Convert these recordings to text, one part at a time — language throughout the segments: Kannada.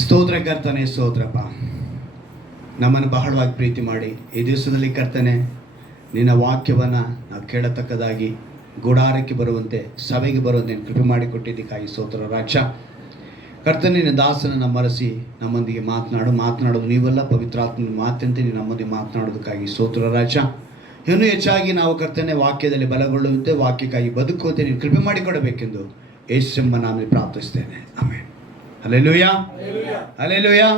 ಸ್ತೋತ್ರ ಕರ್ತನೆ, ಸ್ತೋತ್ರಪ್ಪ. ನಮ್ಮನ್ನು ಬಹಳವಾಗಿ ಪ್ರೀತಿ ಮಾಡಿ ಈ ದಿವಸದಲ್ಲಿ ಕರ್ತನೆ ನಿನ್ನ ವಾಕ್ಯವನ್ನು ನಾವು ಕೇಳತಕ್ಕದಾಗಿ ಗುಡಾರಕ್ಕೆ ಬರುವಂತೆ, ಸಭೆಗೆ ಬರುವಂತೆ ಕೃಪೆ ಮಾಡಿಕೊಟ್ಟಿದ್ದಕ್ಕಾಗಿ ಸ್ತೋತ್ರ ರಾಕ್ಷ. ಕರ್ತನೆ, ನಿನ್ನ ದಾಸನನ್ನು ಮರೆಸಿ ನಮ್ಮೊಂದಿಗೆ ಮಾತನಾಡೋದು ನೀವೆಲ್ಲ ಪವಿತ್ರಾತ್ಮನ ಮಾತಂತೆ ನೀನು ನಮ್ಮೊಂದಿಗೆ ಮಾತನಾಡೋದಕ್ಕಾಗಿ ಸ್ತೋತ್ರ ರಾಕ್ಷ. ಇನ್ನೂ ಹೆಚ್ಚಾಗಿ ನಾವು ಕರ್ತನೆ ವಾಕ್ಯದಲ್ಲಿ ಬಲಗೊಳ್ಳುವಂತೆ, ವಾಕ್ಯಕ್ಕಾಗಿ ಬದುಕುವಂತೆ ನೀನು ಕೃಪೆ ಮಾಡಿಕೊಡಬೇಕೆಂದು ಯೇಸುವೆಂಬ ನಾಮದಲ್ಲಿ ಪ್ರಾರ್ಥಿಸ್ತೇನೆ. ಆಮೆನ್. Hallelujah, hallelujah,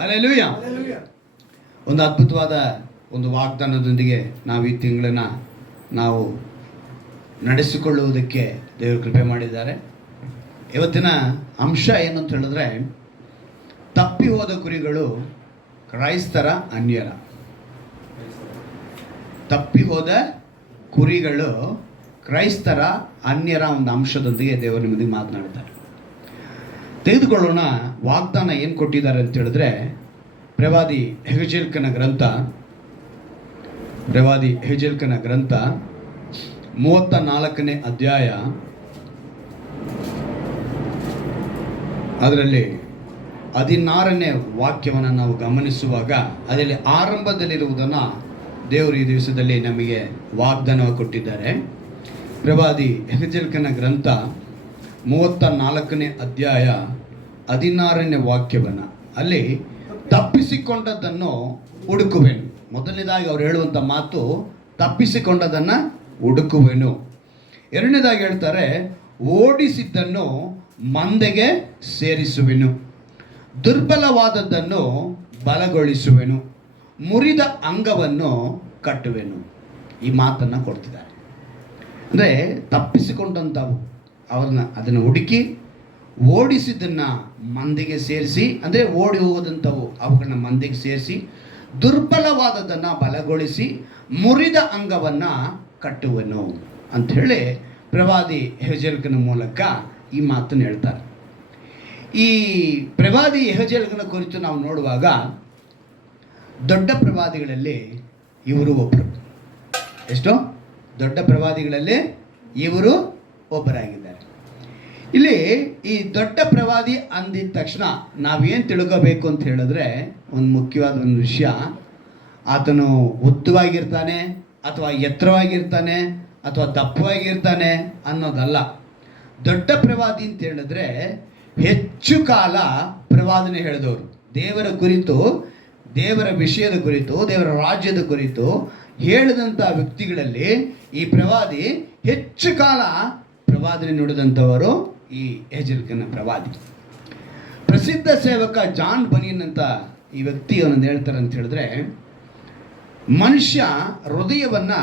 hallelujah. ಒಂದು ಅದ್ಭುತವಾದ ಒಂದು ವಾಗ್ದಾನದೊಂದಿಗೆ ನಾವು ಈ ತಿಂಗಳನ್ನು ನಾವು ನಡೆಸಿಕೊಳ್ಳುವುದಕ್ಕೆ ದೇವರು ಕೃಪೆ ಮಾಡಿದ್ದಾರೆ. ಇವತ್ತಿನ ಅಂಶ ಏನು ಅಂತ ಹೇಳಿದ್ರೆ, ತಪ್ಪಿ ಹೋದ ಕುರಿಗಳು ಕ್ರೈಸ್ತರ ಅನ್ಯರ. ತಪ್ಪಿ ಹೋದ ಕುರಿಗಳು ಕ್ರೈಸ್ತರ ಅನ್ಯರ ಒಂದು ಅಂಶದೊಂದಿಗೆ ದೇವರು ನಿಮ್ಮದಿಗೆ ಮಾತನಾಡ್ತಾರೆ. ತೆಗೆದುಕೊಳ್ಳೋಣ. ವಾಗ್ದಾನ ಏನು ಕೊಟ್ಟಿದ್ದಾರೆ ಅಂತ ಹೇಳಿದ್ರೆ, ಪ್ರವಾದಿ ಯೆಹೆಜ್ಕೇಲನ ಗ್ರಂಥ 34ನೇ ಅಧ್ಯಾಯ, ಅದರಲ್ಲಿ 16ನೇ ವಾಕ್ಯವನ್ನು ನಾವು ಗಮನಿಸುವಾಗ ಅದರಲ್ಲಿ ಆರಂಭದಲ್ಲಿರುವುದನ್ನು ದೇವರು ಈ ದಿವಸದಲ್ಲಿ ನಮಗೆ ವಾಗ್ದಾನ ಕೊಟ್ಟಿದ್ದಾರೆ. ಪ್ರವಾದಿ ಯೆಹೆಜ್ಕೇಲನ ಗ್ರಂಥ 34ನೇ ಅಧ್ಯಾಯ 16ನೇ ವಾಕ್ಯವನ್ನು, ಅಲ್ಲಿ ತಪ್ಪಿಸಿಕೊಂಡದ್ದನ್ನು ಹುಡುಕುವೆನು. ಮೊದಲನೇದಾಗಿ ಅವ್ರು ಹೇಳುವಂಥ ಮಾತು ತಪ್ಪಿಸಿಕೊಂಡದನ್ನು ಹುಡುಕುವೆನು. ಎರಡನೇದಾಗಿ ಹೇಳ್ತಾರೆ, ಓಡಿಸಿದ್ದನ್ನು ಮಂದೆಗೆ ಸೇರಿಸುವೆನು, ದುರ್ಬಲವಾದದ್ದನ್ನು ಬಲಗೊಳಿಸುವೆನು, ಮುರಿದ ಅಂಗವನ್ನು ಕಟ್ಟುವೆನು. ಈ ಮಾತನ್ನು ಕೊಡ್ತಿದ್ದಾರೆ. ಅಂದರೆ ತಪ್ಪಿಸಿಕೊಂಡಂಥವು ಅದನ್ನು ಹುಡುಕಿ, ಓಡಿಸಿದ್ದನ್ನು ಮಂದಿಗೆ ಸೇರಿಸಿ, ಅಂದರೆ ಓಡಿ ಹೋದಂಥವು ಅವುಗಳನ್ನ ಮಂದಿಗೆ ಸೇರಿಸಿ, ದುರ್ಬಲವಾದದ್ದನ್ನು ಬಲಗೊಳಿಸಿ, ಮುರಿದ ಅಂಗವನ್ನು ಕಟ್ಟುವನು ಅಂಥೇಳಿ ಪ್ರವಾದಿ ಯೆಹೆಜ್ಕೇಲನ ಮೂಲಕ ಈ ಮಾತನ್ನು ಹೇಳ್ತಾರೆ. ಈ ಪ್ರವಾದಿ ಯೆಹೆಜ್ಕೇಲನ ಕುರಿತು ನಾವು ನೋಡುವಾಗ ದೊಡ್ಡ ಪ್ರವಾದಿಗಳಲ್ಲಿ ಇವರು ಒಬ್ಬರು. ಎಷ್ಟು ದೊಡ್ಡ ಪ್ರವಾದಿಗಳಲ್ಲಿ ಇವರು ಒಬ್ಬರಾಗಿದ್ದಾರೆ. ಇಲ್ಲಿ ಈ ದೊಡ್ಡ ಪ್ರವಾದಿ ಅಂದಿದ ತಕ್ಷಣ ನಾವೇನು ತಿಳ್ಕೋಬೇಕು ಅಂತ ಹೇಳಿದ್ರೆ, ಒಂದು ಮುಖ್ಯವಾದ ಒಂದು ವಿಷಯ, ಆತನು ಉದ್ದವಾಗಿರ್ತಾನೆ ಅಥವಾ ಎತ್ತರವಾಗಿರ್ತಾನೆ ಅಥವಾ ದಪ್ಪವಾಗಿರ್ತಾನೆ ಅನ್ನೋದಲ್ಲ. ದೊಡ್ಡ ಪ್ರವಾದಿ ಅಂತ ಹೇಳಿದ್ರೆ ಹೆಚ್ಚು ಕಾಲ ಪ್ರವಾದನೆ ಹೇಳಿದವರು, ದೇವರ ಕುರಿತು, ದೇವರ ವಿಷಯದ ಕುರಿತು, ದೇವರ ರಾಜ್ಯದ ಕುರಿತು ಹೇಳಿದಂಥ ವ್ಯಕ್ತಿಗಳಲ್ಲಿ ಈ ಪ್ರವಾದಿ ಹೆಚ್ಚು ಕಾಲ ಪ್ರವಾದನೆ ನುಡಿದಂಥವರು ಈ ಯೆಹೆಜ್ಕೇಲನ ಪ್ರವಾದಿ. ಪ್ರಸಿದ್ಧ ಸೇವಕ ಜಾನ್ ಬನಿಯನ್ ಅಂತ ಈ ವ್ಯಕ್ತಿ ಅವನನ್ನು ಹೇಳ್ತಾರೆ ಅಂತ ಹೇಳಿದ್ರೆ, ಮನುಷ್ಯ ಹೃದಯವನ್ನು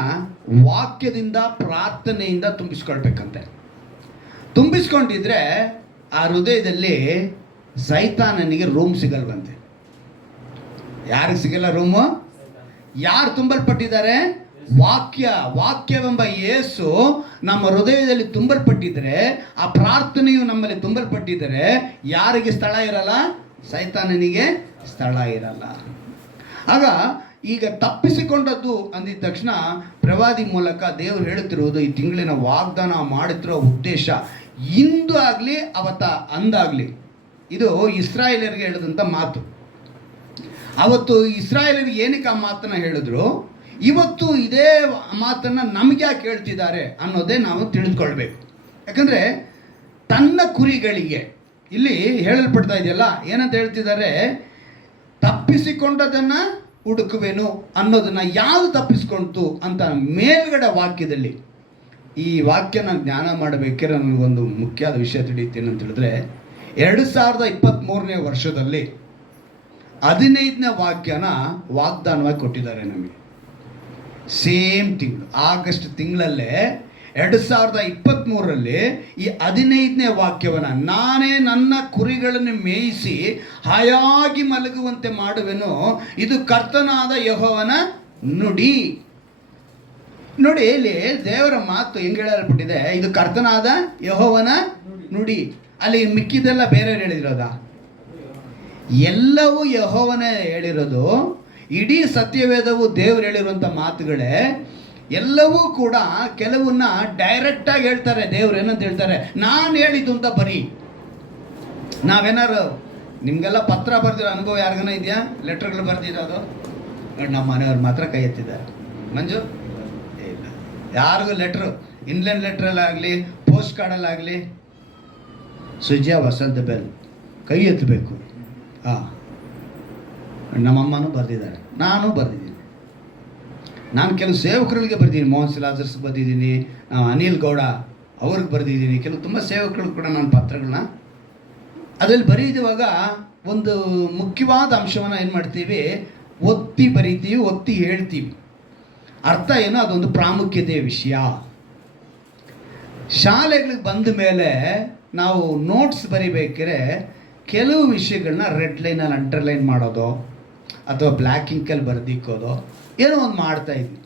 ವಾಕ್ಯದಿಂದ, ಪ್ರಾರ್ಥನೆಯಿಂದ ತುಂಬಿಸ್ಕೊಳ್ಬೇಕಂತೆ. ತುಂಬಿಸ್ಕೊಂಡಿದ್ರೆ ಆ ಹೃದಯದಲ್ಲಿ ಸೈತಾನನಿಗೆ ರೂಮ್ ಸಿಗಲ್ವಂತೆ. ಯಾರಿಗೆ ಸಿಗಲ್ಲ ರೂಮು? ಯಾರು ತುಂಬಲ್ಪಟ್ಟಿದ್ದಾರೆ? ವಾಕ್ಯವೆಂಬ ಯೇಸು ನಮ್ಮ ಹೃದಯದಲ್ಲಿ ತುಂಬಲ್ಪಟ್ಟಿದ್ದರೆ, ಆ ಪ್ರಾರ್ಥನೆಯು ನಮ್ಮಲ್ಲಿ ತುಂಬಲ್ಪಟ್ಟಿದ್ದರೆ ಯಾರಿಗೆ ಸ್ಥಳ ಇರಲ್ಲ? ಸೈತಾನನಿಗೆ ಸ್ಥಳ ಇರಲ್ಲ. ಆಗ ಈಗ ತಪ್ಪಿಸಿಕೊಂಡದ್ದು ಅಂದಿದ ತಕ್ಷಣ ಪ್ರವಾದಿ ಮೂಲಕ ದೇವರು ಹೇಳುತ್ತಿರುವುದು, ಈ ತಿಂಗಳಿನ ವಾಗ್ದಾನ ಮಾಡುತ್ತಿರೋ ಉದ್ದೇಶ ಇಂದು ಆಗಲಿ ಅವತ್ತ ಅಂದಾಗಲಿ, ಇದು ಇಸ್ರಾಯೇಲರಿಗೆ ಹೇಳಿದಂಥ ಮಾತು. ಅವತ್ತು ಇಸ್ರಾಯೇಲರಿಗೆ ಏನಕ್ಕೆ ಆ ಮಾತನ್ನು ಹೇಳಿದ್ರು, ಇವತ್ತು ಇದೇ ಮಾತನ್ನು ನಮಗೆ ಯಾಕೆ ಹೇಳ್ತಿದ್ದಾರೆ ಅನ್ನೋದೇ ನಾವು ತಿಳಿದುಕೊಳ್ಬೇಕು. ಯಾಕಂದರೆ ತನ್ನ ಕುರಿಗಳಿಗೆ ಇಲ್ಲಿ ಹೇಳಲ್ಪಡ್ತಾ ಇದೆಯಲ್ಲ, ಏನಂತ ಹೇಳ್ತಿದ್ದಾರೆ? ತಪ್ಪಿಸಿಕೊಂಡದನ್ನು ಹುಡುಕುವೆನು ಅನ್ನೋದನ್ನು ಯಾವುದು ತಪ್ಪಿಸ್ಕೊಳ್ತು ಅಂತ ಮೇಲ್ಗಡೆ ವಾಕ್ಯದಲ್ಲಿ. ಈ ವಾಕ್ಯನ ಜ್ಞಾನ ಮಾಡಬೇಕಾದ್ರೆ ನನಗೊಂದು ಮುಖ್ಯವಾದ ವಿಷಯ ತಿಳಿಯುತ್ತೇನೆ ಅಂತ ಹೇಳಿದ್ರೆ, 2023ನೇ ವರ್ಷದಲ್ಲಿ 15ನೇ ವಾಕ್ಯನ ವಾಗ್ದಾನವಾಗಿ ಕೊಟ್ಟಿದ್ದಾರೆ ನಮಗೆ. ಸೇಮ್ ತಿಂಗಳು, ಆಗಸ್ಟ್ ತಿಂಗಳಲ್ಲೇ 2023ರಲ್ಲಿ ಈ 15ನೇ ವಾಕ್ಯವನ್ನು, ನಾನೇ ನನ್ನ ಕುರಿಗಳನ್ನು ಮೇಯಿಸಿ ಹಾಯಾಗಿ ಮಲಗುವಂತೆ ಮಾಡುವೆನು, ಇದು ಕರ್ತನಾದ ಯೆಹೋವನ ನುಡಿ. ನೋಡಿ, ಇಲ್ಲಿ ದೇವರ ಮಾತು ಹೆಂಗೆ ಹೇಳಲ್ಪಟ್ಟಿದೆ? ಇದು ಕರ್ತನಾದ ಯೆಹೋವನ ನುಡಿ. ಅಲ್ಲಿ ಮಿಕ್ಕಿದೆಲ್ಲ ಬೇರೆಯವ್ರು ಹೇಳಿರೋದ? ಎಲ್ಲವೂ ಯೆಹೋವನೇ ಹೇಳಿರೋದು. ಇಡೀ ಸತ್ಯವೇದವು ದೇವರು ಹೇಳಿರುವಂಥ ಮಾತುಗಳೇ. ಎಲ್ಲವೂ ಕೂಡ ಕೆಲವನ್ನ ಡೈರೆಕ್ಟಾಗಿ ಹೇಳ್ತಾರೆ. ದೇವ್ರು ಏನಂತ ಹೇಳ್ತಾರೆ? ನಾನು ಹೇಳಿದ್ದು ಅಂತ ಬರೀ ನಾವೇನಾರು ನಿಮಗೆಲ್ಲ ಪತ್ರ ಬರ್ದಿರೋ ಅನುಭವ ಯಾರಿಗಾನ ಇದೆಯಾ? ಲೆಟ್ರ್ಗಳು ಬರ್ದಿರೋದು? ನಮ್ಮ ಮನೆಯವ್ರು ಮಾತ್ರ ಕೈ ಎತ್ತಿದ್ದಾರೆ. ಮಂಜು ಇಲ್ಲ, ಯಾರಿಗೂ ಲೆಟ್ರು, ಇನ್ಲ್ಯಾಂಡ್ ಲೆಟ್ರಲ್ಲಾಗಲಿ ಪೋಸ್ಟ್ ಕಾರ್ಡಲ್ಲಾಗಲಿ ಸುಜಿಯಾ ವಸಂತ ಬೆಲ್ ಕೈ ಎತ್ತಬೇಕು. ಹಾಂ, ನಮ್ಮಮ್ಮನೂ ಬರೆದಿದ್ದಾರೆ, ನಾನು ಬರೆದಿದ್ದೀನಿ. ನಾನು ಕೆಲವು ಸೇವಕರುಗಳಿಗೆ ಬರೆದಿದ್ದೀನಿ, ಮೋಹನ್ ಸಿಲಾಜರ್ಸ್ ಬರೆದಿದ್ದೀನಿ, ಅನಿಲ್ ಗೌಡ ಅವ್ರಿಗೆ ಬರೆದಿದ್ದೀನಿ, ಕೆಲವು ತುಂಬ ಸೇವಕರು ಕೂಡ ನಾನು ಪತ್ರಗಳನ್ನ ಅದರಲ್ಲಿ ಬರೆಯುವಾಗ ಒಂದು ಮುಖ್ಯವಾದ ಅಂಶವನ್ನು ಏನು ಮಾಡ್ತೀವಿ, ಒತ್ತಿ ಬರೀತೀವಿ, ಒತ್ತಿ ಹೇಳ್ತೀವಿ. ಅರ್ಥ ಏನು, ಅದೊಂದು ಪ್ರಾಮುಖ್ಯತೆಯ ವಿಷಯ. ಶಾಲೆಗಳಿಗೆ ಬಂದ ಮೇಲೆ ನಾವು ನೋಟ್ಸ್ ಬರಿಬೇಕಾದ್ರೆ ಕೆಲವು ವಿಷಯಗಳನ್ನ ರೆಡ್ ಲೈನಲ್ಲಿ ಅಂಡರ್ಲೈನ್ ಮಾಡೋದು ಅಥವಾ ಬ್ಲ್ಯಾಕ್ ಇಂಕಲ್ಲಿ ಬರೆದಿಕ್ಕೋದು ಏನೋ ಒಂದು ಮಾಡ್ತಾಯಿದ್ವಿ.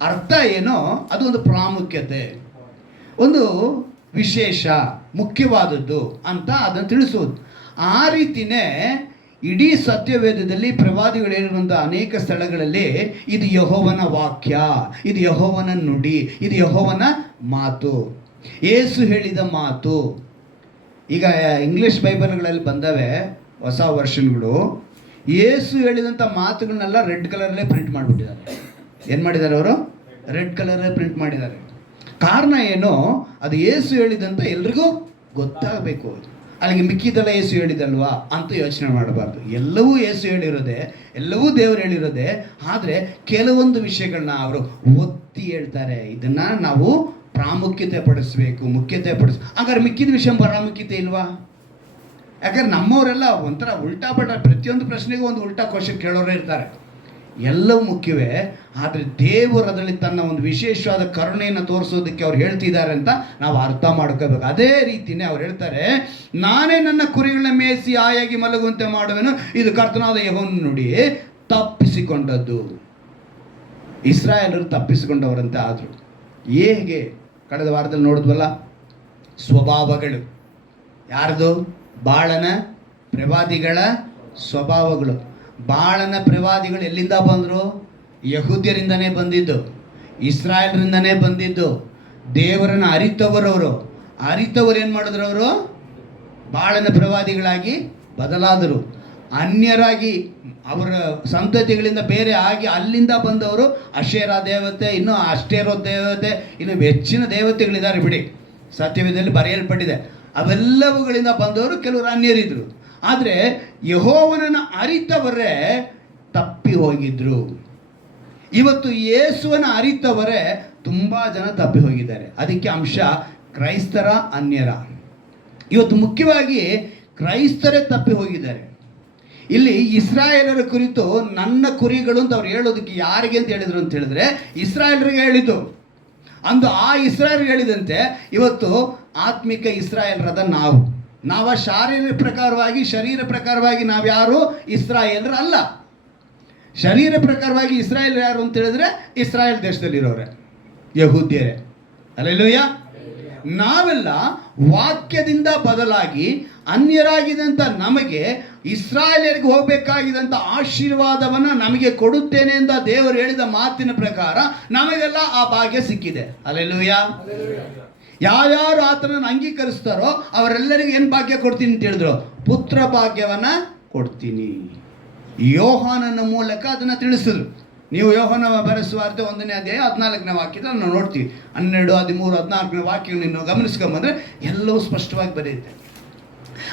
ಅರ್ಥ ಏನೋ ಅದೊಂದು ಪ್ರಾಮುಖ್ಯತೆ, ಒಂದು ವಿಶೇಷ, ಮುಖ್ಯವಾದದ್ದು ಅಂತ ಅದನ್ನು ತಿಳಿಸೋದು. ಆ ರೀತಿಯೇ ಇಡೀ ಸತ್ಯವೇದದಲ್ಲಿ ಪ್ರವಾದಿಗಳು ಹೇಳಿರುವಂಥ ಅನೇಕ ಸ್ಥಳಗಳಲ್ಲಿ ಇದು ಯೆಹೋವನ ವಾಕ್ಯ, ಇದು ಯೆಹೋವನ ನುಡಿ, ಇದು ಯೆಹೋವನ ಮಾತು, ಯೇಸು ಹೇಳಿದ ಮಾತು. ಈಗ ಇಂಗ್ಲೀಷ್ ಬೈಬಲ್ಗಳಲ್ಲಿ ಬಂದವೆ ಹೊಸ ವರ್ಷನ್ಗಳು, ಯೇಸು ಹೇಳಿದಂಥ ಮಾತುಗಳನ್ನೆಲ್ಲ ರೆಡ್ ಕಲರಲ್ಲೇ ಪ್ರಿಂಟ್ ಮಾಡಿಬಿಟ್ಟಿದ್ದಾರೆ. ಏನು ಮಾಡಿದ್ದಾರೆ ಅವರು? ರೆಡ್ ಕಲರಲ್ಲೇ ಪ್ರಿಂಟ್ ಮಾಡಿದ್ದಾರೆ. ಕಾರಣ ಏನು, ಅದು ಯೇಸು ಹೇಳಿದಂತ ಎಲ್ರಿಗೂ ಗೊತ್ತಾಗಬೇಕು. ಅಲ್ಲಿಗೆ ಮಿಕ್ಕಿದೆಲ್ಲ ಯೇಸು ಹೇಳಿದಲ್ವಾ ಅಂತ ಯೋಚನೆ ಮಾಡಬಾರ್ದು. ಎಲ್ಲವೂ ಯೇಸು ಹೇಳಿರೋದೆ, ಎಲ್ಲವೂ ದೇವರು ಹೇಳಿರೋದೆ. ಆದರೆ ಕೆಲವೊಂದು ವಿಷಯಗಳನ್ನ ಅವರು ಒತ್ತಿ ಹೇಳ್ತಾರೆ. ಇದನ್ನು ನಾವು ಪ್ರಾಮುಖ್ಯತೆ ಪಡಿಸ್ಬೇಕು, ಮುಖ್ಯತೆ ಹಾಗಾದ್ರೆ ಮಿಕ್ಕಿದ ವಿಷಯ ಪ್ರಾಮುಖ್ಯತೆ ಇಲ್ವಾ? ಯಾಕಂದ್ರೆ ನಮ್ಮವರೆಲ್ಲ ಒಂಥರ ಉಲ್ಟಾ ಪಲ್ಟ, ಪ್ರತಿಯೊಂದು ಪ್ರಶ್ನೆಗೂ ಒಂದು ಉಲ್ಟಾ ಕ್ವಶನ್ ಕೇಳೋರೇ ಇರ್ತಾರೆ. ಎಲ್ಲವೂ ಮುಖ್ಯವೇ, ಆದರೆ ದೇವರು ಅದರಲ್ಲಿ ತನ್ನ ಒಂದು ವಿಶೇಷವಾದ ಕರುಣೆಯನ್ನು ತೋರಿಸೋದಕ್ಕೆ ಅವ್ರು ಹೇಳ್ತಿದ್ದಾರೆ ಅಂತ ನಾವು ಅರ್ಥ ಮಾಡ್ಕೋಬೇಕು. ಅದೇ ರೀತಿಯೇ ಅವ್ರು ಹೇಳ್ತಾರೆ, ನಾನೇ ನನ್ನ ಕುರಿಗಳನ್ನ ಮೇಯಿಸಿ ಆಯಾಗಿ ಮಲಗುವಂತೆ ಮಾಡುವೆನು, ಇದು ಕರ್ತನಾದ ಯೆಹೋವನ ನುಡಿ. ತಪ್ಪಿಸಿಕೊಂಡದ್ದು, ಇಸ್ರಾಯೇಲರು ತಪ್ಪಿಸಿಕೊಂಡವರಂತೆ ಆದರು. ಹೇಗೆ? ಕಳೆದ ವಾರದಲ್ಲಿ ನೋಡಿದ್ವಲ್ಲ, ಸ್ವಭಾವಗಳು. ಯಾರ್ದು? ಬಾಳನ ಪ್ರವಾದಿಗಳ ಸ್ವಭಾವಗಳು. ಬಾಳನ ಪ್ರವಾದಿಗಳು ಎಲ್ಲಿಂದ ಬಂದರು? ಯಹೂದ್ಯರಿಂದನೇ ಬಂದಿದ್ದು, ಇಸ್ರಾಯೇಲ್ರಿಂದನೇ ಬಂದಿದ್ದು. ದೇವರನ್ನು ಅರಿತವರವರು. ಅರಿತವರು ಏನು ಮಾಡಿದ್ರು? ಅವರು ಬಾಳನ ಪ್ರವಾದಿಗಳಾಗಿ ಬದಲಾದರು. ಅನ್ಯರಾಗಿ ಅವರ ಸಂತತಿಗಳಿಂದ ಬೇರೆ ಆಗಿ ಅಲ್ಲಿಂದ ಬಂದವರು ಅಶೇರ ದೇವತೆ, ಇನ್ನು ಅಷ್ಟೇರೋ ದೇವತೆ, ಇನ್ನು ಹೆಚ್ಚಿನ ದೇವತೆಗಳಿದ್ದಾರೆ ಬಿಡಿ, ಸತ್ಯವೇದದಲ್ಲಿ ಬರೆಯಲ್ಪಟ್ಟಿದೆ. ಅವೆಲ್ಲವುಗಳಿಂದ ಬಂದವರು ಕೆಲವರು ಅನ್ಯರಿದ್ರು. ಆದರೆ ಯೆಹೋವನನ್ನು ಅರಿತವರೇ ತಪ್ಪಿ ಹೋಗಿದ್ರು. ಇವತ್ತು ಯೇಸುವನ್ನು ಅರಿತವರೇ ತುಂಬ ಜನ ತಪ್ಪಿ ಹೋಗಿದ್ದಾರೆ. ಅದಕ್ಕೆ ಅಂಶ ಕ್ರೈಸ್ತರ, ಅನ್ಯರ. ಇವತ್ತು ಮುಖ್ಯವಾಗಿ ಕ್ರೈಸ್ತರೇ ತಪ್ಪಿ ಹೋಗಿದ್ದಾರೆ. ಇಲ್ಲಿ ಇಸ್ರಾಯೇಲರ ಕುರಿತು ನನ್ನ ಕುರಿಗಳು ಅಂತ ಅವ್ರು ಹೇಳೋದಕ್ಕೆ ಯಾರಿಗೆ ಅಂತ ಹೇಳಿದ್ರು ಅಂತ ಹೇಳಿದ್ರೆ ಇಸ್ರಾಯೇಲರಿಗೆ ಹೇಳಿದ್ದು. ಅಂದು ಆ ಇಸ್ರಾಯೇಲ್ ಹೇಳಿದಂತೆ ಇವತ್ತು ಆತ್ಮಿಕ ಇಸ್ರಾಯೇಲರಾದ ನಾವು ಶರೀರ ಪ್ರಕಾರವಾಗಿ ನಾವು ಯಾರು ಇಸ್ರಾಯೇಲರು ಅಲ್ಲ. ಶರೀರ ಪ್ರಕಾರವಾಗಿ ಇಸ್ರಾಯೇಲ್ ಯಾರು ಅಂತ ಹೇಳಿದ್ರೆ ಇಸ್ರಾಯೇಲ್ ದೇಶದಲ್ಲಿರೋರೆ, ಯಹೂದ್ಯರೇ. ಹಲ್ಲೆಲೂಯಾ. ನಾವೆಲ್ಲ ವಾಕ್ಯದಿಂದ ಬದಲಾಗಿ ಅನ್ಯರಾಗಿದ್ದಂಥ ನಮಗೆ ಇಸ್ರಾಯೇಲರಿಗೆ ಹೋಗಬೇಕಾಗಿದ್ದಂಥ ಆಶೀರ್ವಾದವನ್ನು ನಮಗೆ ಕೊಡುತ್ತೇನೆ ಅಂತ ದೇವರು ಹೇಳಿದ ಮಾತಿನ ಪ್ರಕಾರ ನಮಗೆಲ್ಲ ಆ ಭಾಗ್ಯ ಸಿಕ್ಕಿದೆ. ಹಲ್ಲೆಲೂಯಾ. ಯಾರ್ಯಾರು ಆತನನ್ನು ಅಂಗೀಕರಿಸ್ತಾರೋ ಅವರೆಲ್ಲರಿಗೂ ಏನು ಭಾಗ್ಯ ಕೊಡ್ತೀನಿ ಅಂತ ಹೇಳಿದ್ರು? ಪುತ್ರ ಭಾಗ್ಯವನ್ನು ಕೊಡ್ತೀನಿ. ಯೋಹಾನನ ಮೂಲಕ ಅದನ್ನು ತಿಳಿಸಿದ್ರು. ನೀವು ಯೋಹಾನ ಬರೆಸುವಾರ್ತೆ 1ನೇ ಅಧ್ಯಾಯ 14ನೇ ವಾಕ್ಯದಲ್ಲಿ ನಾವು ನೋಡ್ತೀವಿ. 12, 13, 14ನೇ ವಾಕ್ಯಗಳನ್ನು ನೀವು ಗಮನಿಸ್ಕೊಂಬಂದ್ರೆ ಎಲ್ಲವೂ ಸ್ಪಷ್ಟವಾಗಿ ಬರೆಯುತ್ತೆ.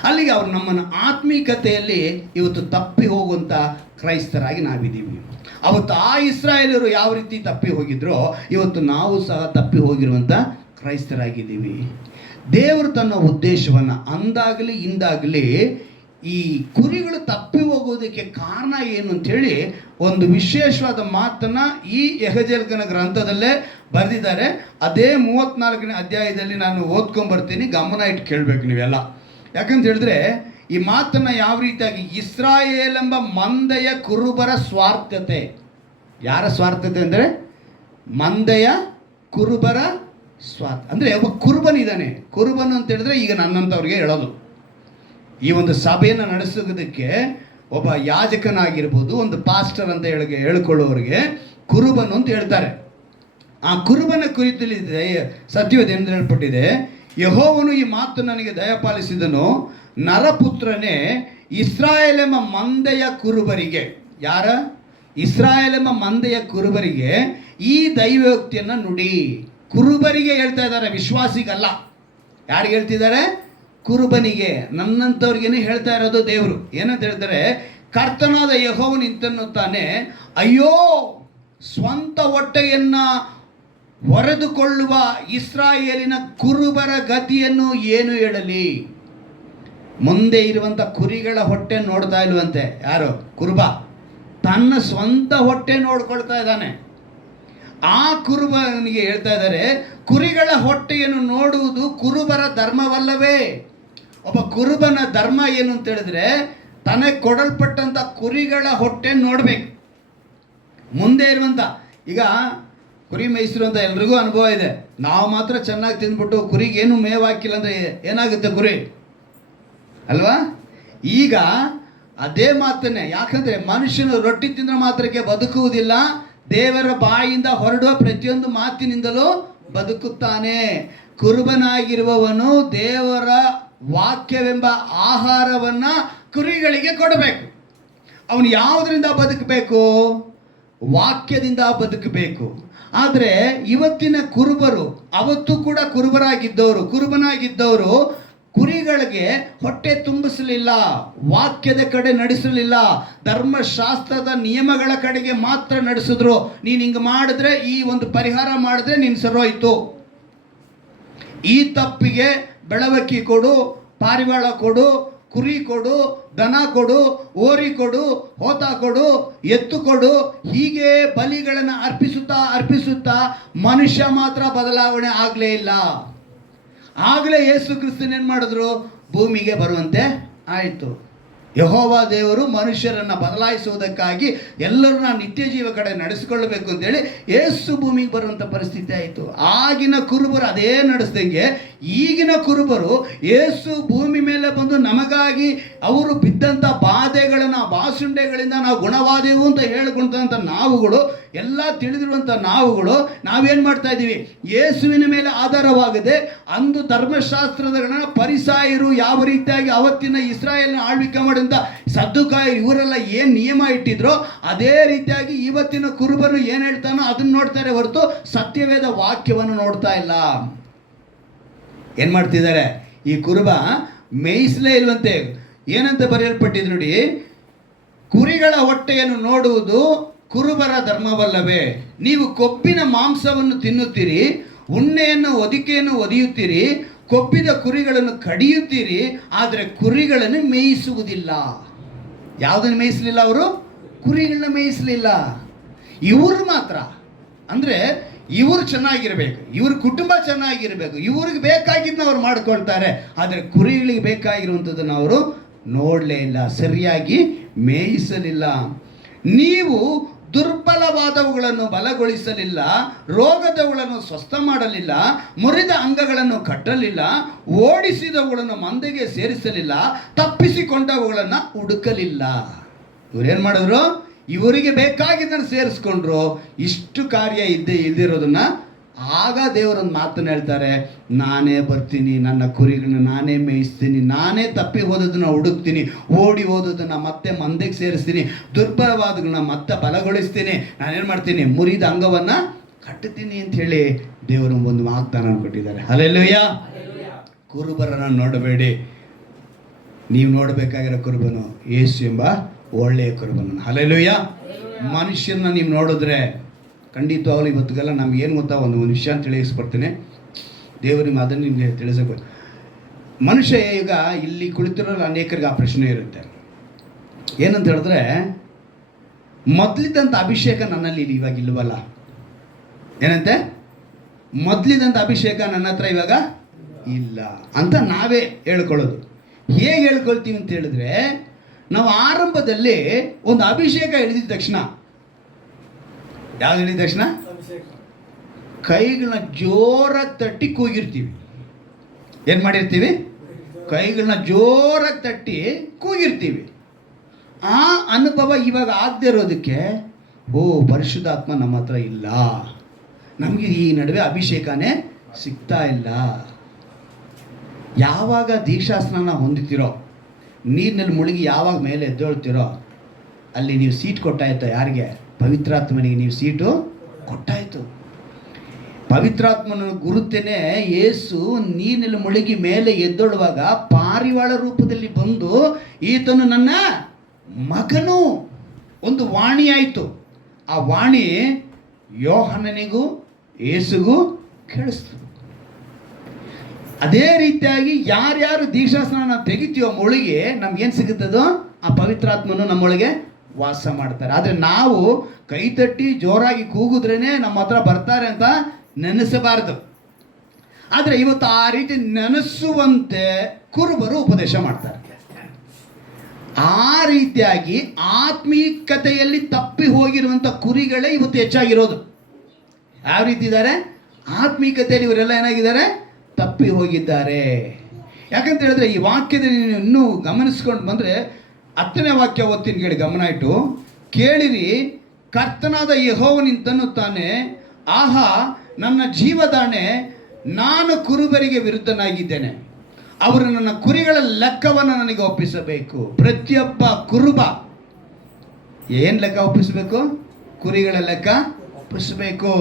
ಅಲ್ಲಿಗೆ ಅವರು ನಮ್ಮನ್ನು ಆತ್ಮೀಕತೆಯಲ್ಲಿ ಇವತ್ತು ತಪ್ಪಿ ಹೋಗುವಂಥ ಕ್ರೈಸ್ತರಾಗಿ ನಾವಿದ್ದೀವಿ. ಅವತ್ತು ಆ ಇಸ್ರಾಯೇಲರು ಯಾವ ರೀತಿ ತಪ್ಪಿ ಹೋಗಿದ್ರೋ ಇವತ್ತು ನಾವು ಸಹ ತಪ್ಪಿ ಹೋಗಿರುವಂಥ ಕ್ರೈಸ್ತರಾಗಿದ್ದೀವಿ. ದೇವರು ತನ್ನ ಉದ್ದೇಶವನ್ನು ಅಂದಾಗಲಿ ಇಂದಾಗಲಿ ಈ ಕುರಿಗಳು ತಪ್ಪಿ ಹೋಗೋದಕ್ಕೆ ಕಾರಣ ಏನು ಅಂಥೇಳಿ ಒಂದು ವಿಶೇಷವಾದ ಮಾತನ್ನು ಈ ಯೆಹೆಜೆಕೇಲನ ಗ್ರಂಥದಲ್ಲೇ ಬರೆದಿದ್ದಾರೆ. ಅದೇ 34ನೇ ಅಧ್ಯಾಯದಲ್ಲಿ ನಾನು ಓದ್ಕೊಂಬರ್ತೀನಿ, ಗಮನ ಇಟ್ಟು ಕೇಳಬೇಕು ನೀವೆಲ್ಲ. ಯಾಕಂತ ಹೇಳಿದ್ರೆ ಈ ಮಾತನ್ನು ಯಾವ ರೀತಿಯಾಗಿ ಇಸ್ರಾಯೇಲ್ ಎಂಬ ಮಂದೆಯ ಕುರುಬರ ಸ್ವಾರ್ಥತೆ. ಯಾರ ಸ್ವಾರ್ಥತೆ ಅಂದರೆ ಮಂದೆಯ ಕುರುಬರ ಸ್ವಾರ್ಥ. ಅಂದರೆ ಒಬ್ಬ ಕುರುಬನಿದ್ದಾನೆ. ಕುರುಬನು ಅಂತ ಹೇಳಿದ್ರೆ ಈಗ ನನ್ನಂಥವ್ರಿಗೆ ಹೇಳೋದು, ಈ ಒಂದು ಸಭೆಯನ್ನು ನಡೆಸೋದಕ್ಕೆ ಒಬ್ಬ ಯಾಜಕನಾಗಿರ್ಬೋದು, ಒಂದು ಪಾಸ್ಟರ್ ಅಂತ ಹೇಳ್ಕೊಳ್ಳೋರಿಗೆ ಕುರುಬನು ಅಂತ ಹೇಳ್ತಾರೆ. ಆ ಕುರುಬನ ಕುರಿತಲ್ಲಿ ಸತ್ಯವೇದ ಎಂದು ಹೇಳ್ಪಟ್ಟಿದೆ, ಯೆಹೋವನು ಈ ಮಾತು ನನಗೆ ದಯಪಾಲಿಸಿದನು, ನರಪುತ್ರನೇ ಇಸ್ರಾಯೇಲ್ ಎಂಬ ಮಂದೆಯ ಕುರುಬರಿಗೆ, ಯಾರ? ಇಸ್ರಾಯೇಲ್ ಎಂಬ ಮಂದೆಯ ಕುರುಬರಿಗೆ ಈ ದೈವೋಕ್ತಿಯನ್ನು ನುಡಿ. ಕುರುಬರಿಗೆ ಹೇಳ್ತಾ ಇದ್ದಾರೆ, ವಿಶ್ವಾಸಿಗಲ್ಲ. ಯಾರಿಗೆ ಹೇಳ್ತಿದ್ದಾರೆ? ಕುರುಬನಿಗೆ, ನನ್ನಂಥವ್ರಿಗೇನೆ ಹೇಳ್ತಾ ಇರೋದು ದೇವರು. ಏನಂತ ಹೇಳ್ತಾರೆ? ಕರ್ತನಾದ ಯೆಹೋವನು ಇಂತೆನ್ನುತ್ತಾನೆ, ಅಯ್ಯೋ ಸ್ವಂತ ಹೊಟ್ಟೆಯನ್ನ ಹೊರೆದುಕೊಳ್ಳುವ ಇಸ್ರಾಯೇಲಿನ ಕುರುಬರ ಗತಿಯನ್ನು ಏನು ಹೇಳಲಿ. ಮುಂದೆ ಇರುವಂಥ ಕುರಿಗಳ ಹೊಟ್ಟೆ ನೋಡ್ತಾ ಇಲ್ವಂತೆ. ಯಾರು? ಕುರುಬ. ತನ್ನ ಸ್ವಂತ ಹೊಟ್ಟೆ ನೋಡ್ಕೊಳ್ತಾ ಇದ್ದಾನೆ. ಆ ಕುರುಬನಿಗೆ ಹೇಳ್ತಾ ಇದ್ದಾರೆ, ಕುರಿಗಳ ಹೊಟ್ಟೆಯನ್ನು ನೋಡುವುದು ಕುರುಬರ ಧರ್ಮವಲ್ಲವೇ? ಒಬ್ಬ ಕುರುಬನ ಧರ್ಮ ಏನು ಅಂತ ಹೇಳಿದ್ರೆ, ತನಗೆ ಕೊಡಲ್ಪಟ್ಟಂಥ ಕುರಿಗಳ ಹೊಟ್ಟೆ ನೋಡ್ಬೇಕು. ಮುಂದೆ ಇರುವಂಥ, ಈಗ ಕುರಿ ಮೇಯಿಸಿರು ಅಂತ ಎಲ್ರಿಗೂ ಅನುಭವ ಇದೆ. ನಾವು ಮಾತ್ರ ಚೆನ್ನಾಗಿ ತಿಂದ್ಬಿಟ್ಟು ಕುರಿಗೆ ಏನು ಮೇವು ಹಾಕಿಲ್ಲ ಅಂದರೆ ಏನಾಗುತ್ತೆ ಕುರಿ ಅಲ್ವಾ? ಈಗ ಅದೇ ಮಾತನ್ನೇ, ಯಾಕಂದರೆ ಮನುಷ್ಯನು ರೊಟ್ಟಿ ತಿಂದ್ರೆ ಮಾತ್ರಕ್ಕೆ ಬದುಕುವುದಿಲ್ಲ, ದೇವರ ಬಾಯಿಂದ ಹೊರಡುವ ಪ್ರತಿಯೊಂದು ಮಾತಿನಿಂದಲೂ ಬದುಕುತ್ತಾನೆ. ಕುರುಬನಾಗಿರುವವನು ದೇವರ ವಾಕ್ಯವೆಂಬ ಆಹಾರವನ್ನ ಕುರಿಗಳಿಗೆ ಕೊಡಬೇಕು. ಅವನು ಯಾವುದರಿಂದ ಬದುಕಬೇಕು? ವಾಕ್ಯದಿಂದ ಬದುಕಬೇಕು. ಆದರೆ ಇವತ್ತಿನ ಕುರುಬರು, ಅವತ್ತು ಕೂಡ ಕುರುಬನಾಗಿದ್ದವರು ಕುರಿಗಳಿಗೆ ಹೊಟ್ಟೆ ತುಂಬಿಸಲಿಲ್ಲ, ವಾಕ್ಯದ ಕಡೆ ನಡೆಸಲಿಲ್ಲ, ಧರ್ಮಶಾಸ್ತ್ರದ ನಿಯಮಗಳ ಕಡೆಗೆ ಮಾತ್ರ ನಡೆಸಿದ್ರು. ನೀನು ಹಿಂಗೆ ಮಾಡಿದ್ರೆ, ಈ ಒಂದು ಪರಿಹಾರ ಮಾಡಿದ್ರೆ ನೀನು ಸರೋಯ್ತು, ಈ ತಪ್ಪಿಗೆ ಬೆಳವಕ್ಕಿ ಕೊಡು, ಪಾರಿವಾಳ ಕೊಡು, ಕುರಿ ಕೊಡು, ದನ ಕೊಡು, ಓರಿ ಕೊಡು, ಹೋತ ಕೊಡು, ಎತ್ತು ಕೊಡು, ಹೀಗೆ ಬಲಿಗಳನ್ನು ಅರ್ಪಿಸುತ್ತಾ ಮನುಷ್ಯ ಮಾತ್ರ ಬದಲಾವಣೆ ಆಗಲೇ ಇಲ್ಲ. ಆಗಲೇ ಯೇಸು ಕ್ರಿಸ್ತನ್ ಏನು ಮಾಡಿದ್ರು? ಭೂಮಿಗೆ ಬರುವಂತೆ ಆಯಿತು. ಯೆಹೋವ ದೇವರು ಮನುಷ್ಯರನ್ನು ಬದಲಾಯಿಸುವುದಕ್ಕಾಗಿ ಎಲ್ಲರನ್ನ ನಿತ್ಯ ಜೀವ ಕಡೆ ನಡೆಸಿಕೊಳ್ಳಬೇಕು ಅಂತೇಳಿ ಯೇಸು ಭೂಮಿಗೆ ಬರುವಂಥ ಪರಿಸ್ಥಿತಿ ಆಯಿತು. ಆಗಿನ ಕುರುಬರು ಅದೇ ನಡೆಸ್ದಂಗೆ ಈಗಿನ ಕುರುಬರು ಯೇಸು ಭೂಮಿ ಮೇಲೆ ಬಂದು ನಮಗಾಗಿ ಅವರು ಬಿದ್ದಂಥ ಬಾಧೆಗಳನ್ನು, ಬಾಸುಂಡೆಗಳಿಂದ ನಾವು ಗುಣವಾದೆವು ಅಂತ ಹೇಳಿಕೊಂಡಂಥ ನಾವುಗಳು, ಎಲ್ಲ ತಿಳಿದಿರುವಂಥ ನಾವೇನು ಮಾಡ್ತಾ ಇದ್ದೀವಿ? ಯೇಸುವಿನ ಮೇಲೆ ಆಧಾರವಾಗದೆ ಅಂದು ಧರ್ಮಶಾಸ್ತ್ರಗಳನ್ನ ಪರಿಸಾಯರು ಯಾವ ರೀತಿಯಾಗಿ ಅವತ್ತಿನ ಇಸ್ರಾಯೇಲ್ನ ಆಳ್ವಿಕೆ ಮಾಡಿದಂಥ ಸದ್ದುಕಾಯರು ಇವರೆಲ್ಲ ಏನು ನಿಯಮ ಇಟ್ಟಿದ್ರೋ ಅದೇ ರೀತಿಯಾಗಿ ಇವತ್ತಿನ ಕುರುಬರು ಏನು ಹೇಳ್ತಾನೋ ಅದನ್ನು ನೋಡ್ತಾರೆ ಹೊರತು ಸತ್ಯವೇದ ವಾಕ್ಯವನ್ನು ನೋಡ್ತಾ ಇಲ್ಲ. ಏನು ಮಾಡ್ತಿದ್ದಾರೆ? ಈ ಕುರುಬ ಮೇಯಿಸಲೇ ಇಲ್ವಂತೆ. ಏನಂತ ಬರೆಯಲ್ಪಟ್ಟಿದೆ ನೋಡಿ, ಕುರಿಗಳ ಹೊಟ್ಟೆಯನ್ನು ನೋಡುವುದು ಕುರುಬರ ಧರ್ಮವಲ್ಲವೇ? ನೀವು ಕೊಬ್ಬಿನ ಮಾಂಸವನ್ನು ತಿನ್ನುತ್ತೀರಿ, ಉಣ್ಣೆಯನ್ನು ಹೊದಿಕೆಯನ್ನು ಒದಿಯುತ್ತೀರಿ, ಕೊಬ್ಬಿದ ಕುರಿಗಳನ್ನು ಕಡಿಯುತ್ತೀರಿ, ಆದರೆ ಕುರಿಗಳನ್ನು ಮೇಯಿಸುವುದಿಲ್ಲ. ಯಾವುದನ್ನು ಮೇಯಿಸಲಿಲ್ಲ ಅವರು? ಕುರಿಗಳನ್ನ ಮೇಯಿಸಲಿಲ್ಲ. ಇವರು ಮಾತ್ರ, ಅಂದರೆ ಇವರು ಚೆನ್ನಾಗಿರಬೇಕು, ಇವ್ರ ಕುಟುಂಬ ಚೆನ್ನಾಗಿರಬೇಕು, ಇವ್ರಿಗೆ ಬೇಕಾಗಿದ್ದನ್ನ ಅವ್ರು ಮಾಡ್ಕೊಳ್ತಾರೆ, ಆದರೆ ಕುರಿಗಳಿಗೆ ಬೇಕಾಗಿರುವಂಥದ್ದನ್ನು ಅವರು ನೋಡಲೇ ಇಲ್ಲ, ಸರಿಯಾಗಿ ಮೇಯಿಸಲಿಲ್ಲ. ನೀವು ದುರ್ಬಲವಾದವುಗಳನ್ನು ಬಲಗೊಳಿಸಲಿಲ್ಲ, ರೋಗದವುಗಳನ್ನು ಸ್ವಸ್ಥ ಮಾಡಲಿಲ್ಲ, ಮುರಿದ ಅಂಗಗಳನ್ನು ಕಟ್ಟಲಿಲ್ಲ, ಓಡಿಸಿದವುಗಳನ್ನು ಮಂದೆಗೆ ಸೇರಿಸಲಿಲ್ಲ, ತಪ್ಪಿಸಿಕೊಂಡವುಗಳನ್ನು ಹುಡುಕಲಿಲ್ಲ. ಇವರೇನು ಮಾಡಿದ್ರು? ಇವರಿಗೆ ಬೇಕಾಗಿದ್ದನ್ನು ಸೇರಿಸ್ಕೊಂಡ್ರು. ಇಷ್ಟು ಕಾರ್ಯ ಇಲ್ದಿರೋದನ್ನ ಆಗ ದೇವರೊಂದು ಮಾತನ್ನು ಹೇಳ್ತಾರೆ, ನಾನೇ ಬರ್ತೀನಿ, ನನ್ನ ಕುರಿಗಳನ್ನ ನಾನೇ ಮೇಯಿಸ್ತೀನಿ, ನಾನೇ ತಪ್ಪಿ ಹೋದದನ್ನು ಹುಡುಕ್ತೀನಿ, ಓಡಿ ಹೋದದನ್ನು ಮತ್ತೆ ಮಂದೆಗೆ ಸೇರಿಸ್ತೀನಿ, ದುರ್ಬಲವಾದಗಳನ್ನ ಮತ್ತೆ ಬಲಗೊಳಿಸ್ತೀನಿ, ನಾನೇನು ಮಾಡ್ತೀನಿ? ಮುರಿದ ಅಂಗವನ್ನು ಕಟ್ಟುತ್ತೀನಿ ಅಂತ ಹೇಳಿ ದೇವರು ಒಂದು ವಾಗ್ದಾನ ಕೊಟ್ಟಿದ್ದಾರೆ. ಹಲ್ಲೆಲೂಯ. ಕುರುಬರನ್ನು ನೋಡಬೇಡಿ, ನೀವು ನೋಡಬೇಕಾಗಿರೋ ಕುರುಬನು ಯೇಸು ಎಂಬ ಒಳ್ಳೆಯ ಕುರುಬನು. ಹಲ್ಲೆಲೂಯ. ಮನುಷ್ಯರನ್ನ ನೀವು ನೋಡಿದ್ರೆ ಖಂಡಿತವಾಗಲೂ ಇವತ್ತಿಗೆಲ್ಲ ನಮಗೇನು ಗೊತ್ತಾ, ಒಂದು ವಿಷಯ ತಿಳಿಸ್ಕೊಡ್ತೀನಿ, ದೇವರು ನಿಮ್ಮ ಅದನ್ನು ನಿಮಗೆ ತಿಳಿಸಬೇಕು. ಮನುಷ್ಯ ಈಗ ಇಲ್ಲಿ ಕುಳಿತಿರೋರು ಅನೇಕರಿಗೆ ಆ ಪ್ರಶ್ನೆ ಇರುತ್ತೆ. ಏನಂತ ಹೇಳಿದ್ರೆ, ಮೊದಲಿದ್ದಂಥ ಅಭಿಷೇಕ ನನ್ನಲ್ಲಿ ಇವಾಗ ಇಲ್ವಲ್ಲ. ಏನಂತೆ? ಮೊದಲಿದ್ದಂಥ ಅಭಿಷೇಕ ನನ್ನ ಹತ್ರ ಇವಾಗ ಇಲ್ಲ ಅಂತ ನಾವೇ ಹೇಳ್ಕೊಳ್ಳೋದು. ಹೇಗೆ ಹೇಳ್ಕೊಳ್ತೀವಿ ಅಂತ ಹೇಳಿದ್ರೆ, ನಾವು ಆರಂಭದಲ್ಲಿ ಒಂದು ಅಭಿಷೇಕ ಹಿಡಿದಿದ್ದ ತಕ್ಷಣ, ಯಾವ್ದು ಹೇಳಿದ ತಕ್ಷಣ ಕೈಗಳನ್ನ ಜೋರಾಗಿ ತಟ್ಟಿ ಕೂಗಿರ್ತೀವಿ. ಏನು ಮಾಡಿರ್ತೀವಿ? ಕೈಗಳನ್ನ ಜೋರಾಗಿ ತಟ್ಟಿ ಕೂಗಿರ್ತೀವಿ. ಆ ಅನುಭವ ಇವಾಗ ಆಗದೆ ಇರೋದಕ್ಕೆ, ಪರಿಶುದ್ಧಾತ್ಮ ನಮ್ಮ ಹತ್ರ ಇಲ್ಲ, ನಮಗೆ ಈ ನಡುವೆ ಅಭಿಷೇಕನೇ ಸಿಗ್ತಾ ಇಲ್ಲ. ಯಾವಾಗ ದೀಕ್ಷಾಸ್ನಾನ ಹೊಂದುತ್ತೀರೋ, ನೀರಿನಲ್ಲಿ ಮುಳುಗಿ ಯಾವಾಗ ಮೇಲೆ ಎದ್ದೇಳ್ತೀರೋ ಅಲ್ಲಿ ನೀವು ಸೀಟ್ ಕೊಟ್ಟಾಯ್ತು. ಯಾರಿಗೆ? ಪವಿತ್ರಾತ್ಮನಿಗೆ ನೀವು ಸೀಟು ಕೊಟ್ಟಾಯಿತು. ಪವಿತ್ರಾತ್ಮನ ಗುರುತೇನೆ ಯೇಸು ನೀರಿನಲ್ಲಿ ಮುಳುಗಿ ಮೇಲೆ ಎದ್ದೇಳುವಾಗ ಪಾರಿವಾಳ ರೂಪದಲ್ಲಿ ಬಂದು ಈತನು ನನ್ನ ಮಗನು ಒಂದು ವಾಣಿ ಆಯಿತು. ಆ ವಾಣಿ ಯೋಹನನಿಗೂ ಯೇಸುಗೂ ಕೇಳಿಸ್ತು. ಅದೇ ರೀತಿಯಾಗಿ ಯಾರ್ಯಾರು ದೀಕ್ಷಾಸ್ನಾನ ತೆಗಿತೀವೋ ಮುಳುಗಿ ನಮ್ಗೇನು ಸಿಗುತ್ತದೋ ಆ ಪವಿತ್ರಾತ್ಮನು ನಮ್ಮೊಳಗೆ ವಾಸ ಮಾಡ್ತಾರೆ. ಆದರೆ ನಾವು ಕೈ ತಟ್ಟಿ ಜೋರಾಗಿ ಕೂಗಿದ್ರೇ ನಮ್ಮ ಹತ್ರ ಬರ್ತಾರೆ ಅಂತ ನೆನೆಸಬಾರದು. ಆದರೆ ಇವತ್ತು ಆ ರೀತಿ ನೆನೆಸುವಂತೆ ಕುರುಬರು ಉಪದೇಶ ಮಾಡ್ತಾರೆ. ಆ ರೀತಿಯಾಗಿ ಆತ್ಮೀಕತೆಯಲ್ಲಿ ತಪ್ಪಿ ಹೋಗಿರುವಂಥ ಕುರಿಗಳೇ ಇವತ್ತು ಹೆಚ್ಚಾಗಿರೋದು. ಯಾವ ರೀತಿ ಇದ್ದಾರೆ? ಆತ್ಮೀಕತೆಯಲ್ಲಿ ಇವರೆಲ್ಲ ಏನಾಗಿದ್ದಾರೆ? ತಪ್ಪಿ ಹೋಗಿದ್ದಾರೆ. ಯಾಕಂತ ಹೇಳಿದ್ರೆ ಈ ವಾಕ್ಯದಲ್ಲಿ ನೀವು ಇನ್ನೂ ಗಮನಿಸ್ಕೊಂಡು ಬಂದರೆ 10ನೇ ವಾಕ್ಯ ಓದ್ತೀನಿ ಕೇಳಿ, ಗಮನ ಇಟ್ಟು ಕೇಳಿರಿ. ಕರ್ತನಾದ ಯೆಹೋವನಿಂತನ್ನುತ್ತಾನೆ, ಆಹಾ ನನ್ನ ಜೀವದಾಣೆ, ನಾನು ಕುರುಬರಿಗೆ ವಿರುದ್ಧನಾಗಿದ್ದೇನೆ. ಅವರು ನನ್ನ ಕುರಿಗಳ ಲೆಕ್ಕವನ್ನು ನನಗೆ ಒಪ್ಪಿಸಬೇಕು. ಪ್ರತಿಯೊಬ್ಬ ಕುರುಬ ಏನು ಲೆಕ್ಕ ಒಪ್ಪಿಸಬೇಕು? ಕುರಿಗಳ ಲೆಕ್ಕ ಒಪ್ಪಿಸಬೇಕು.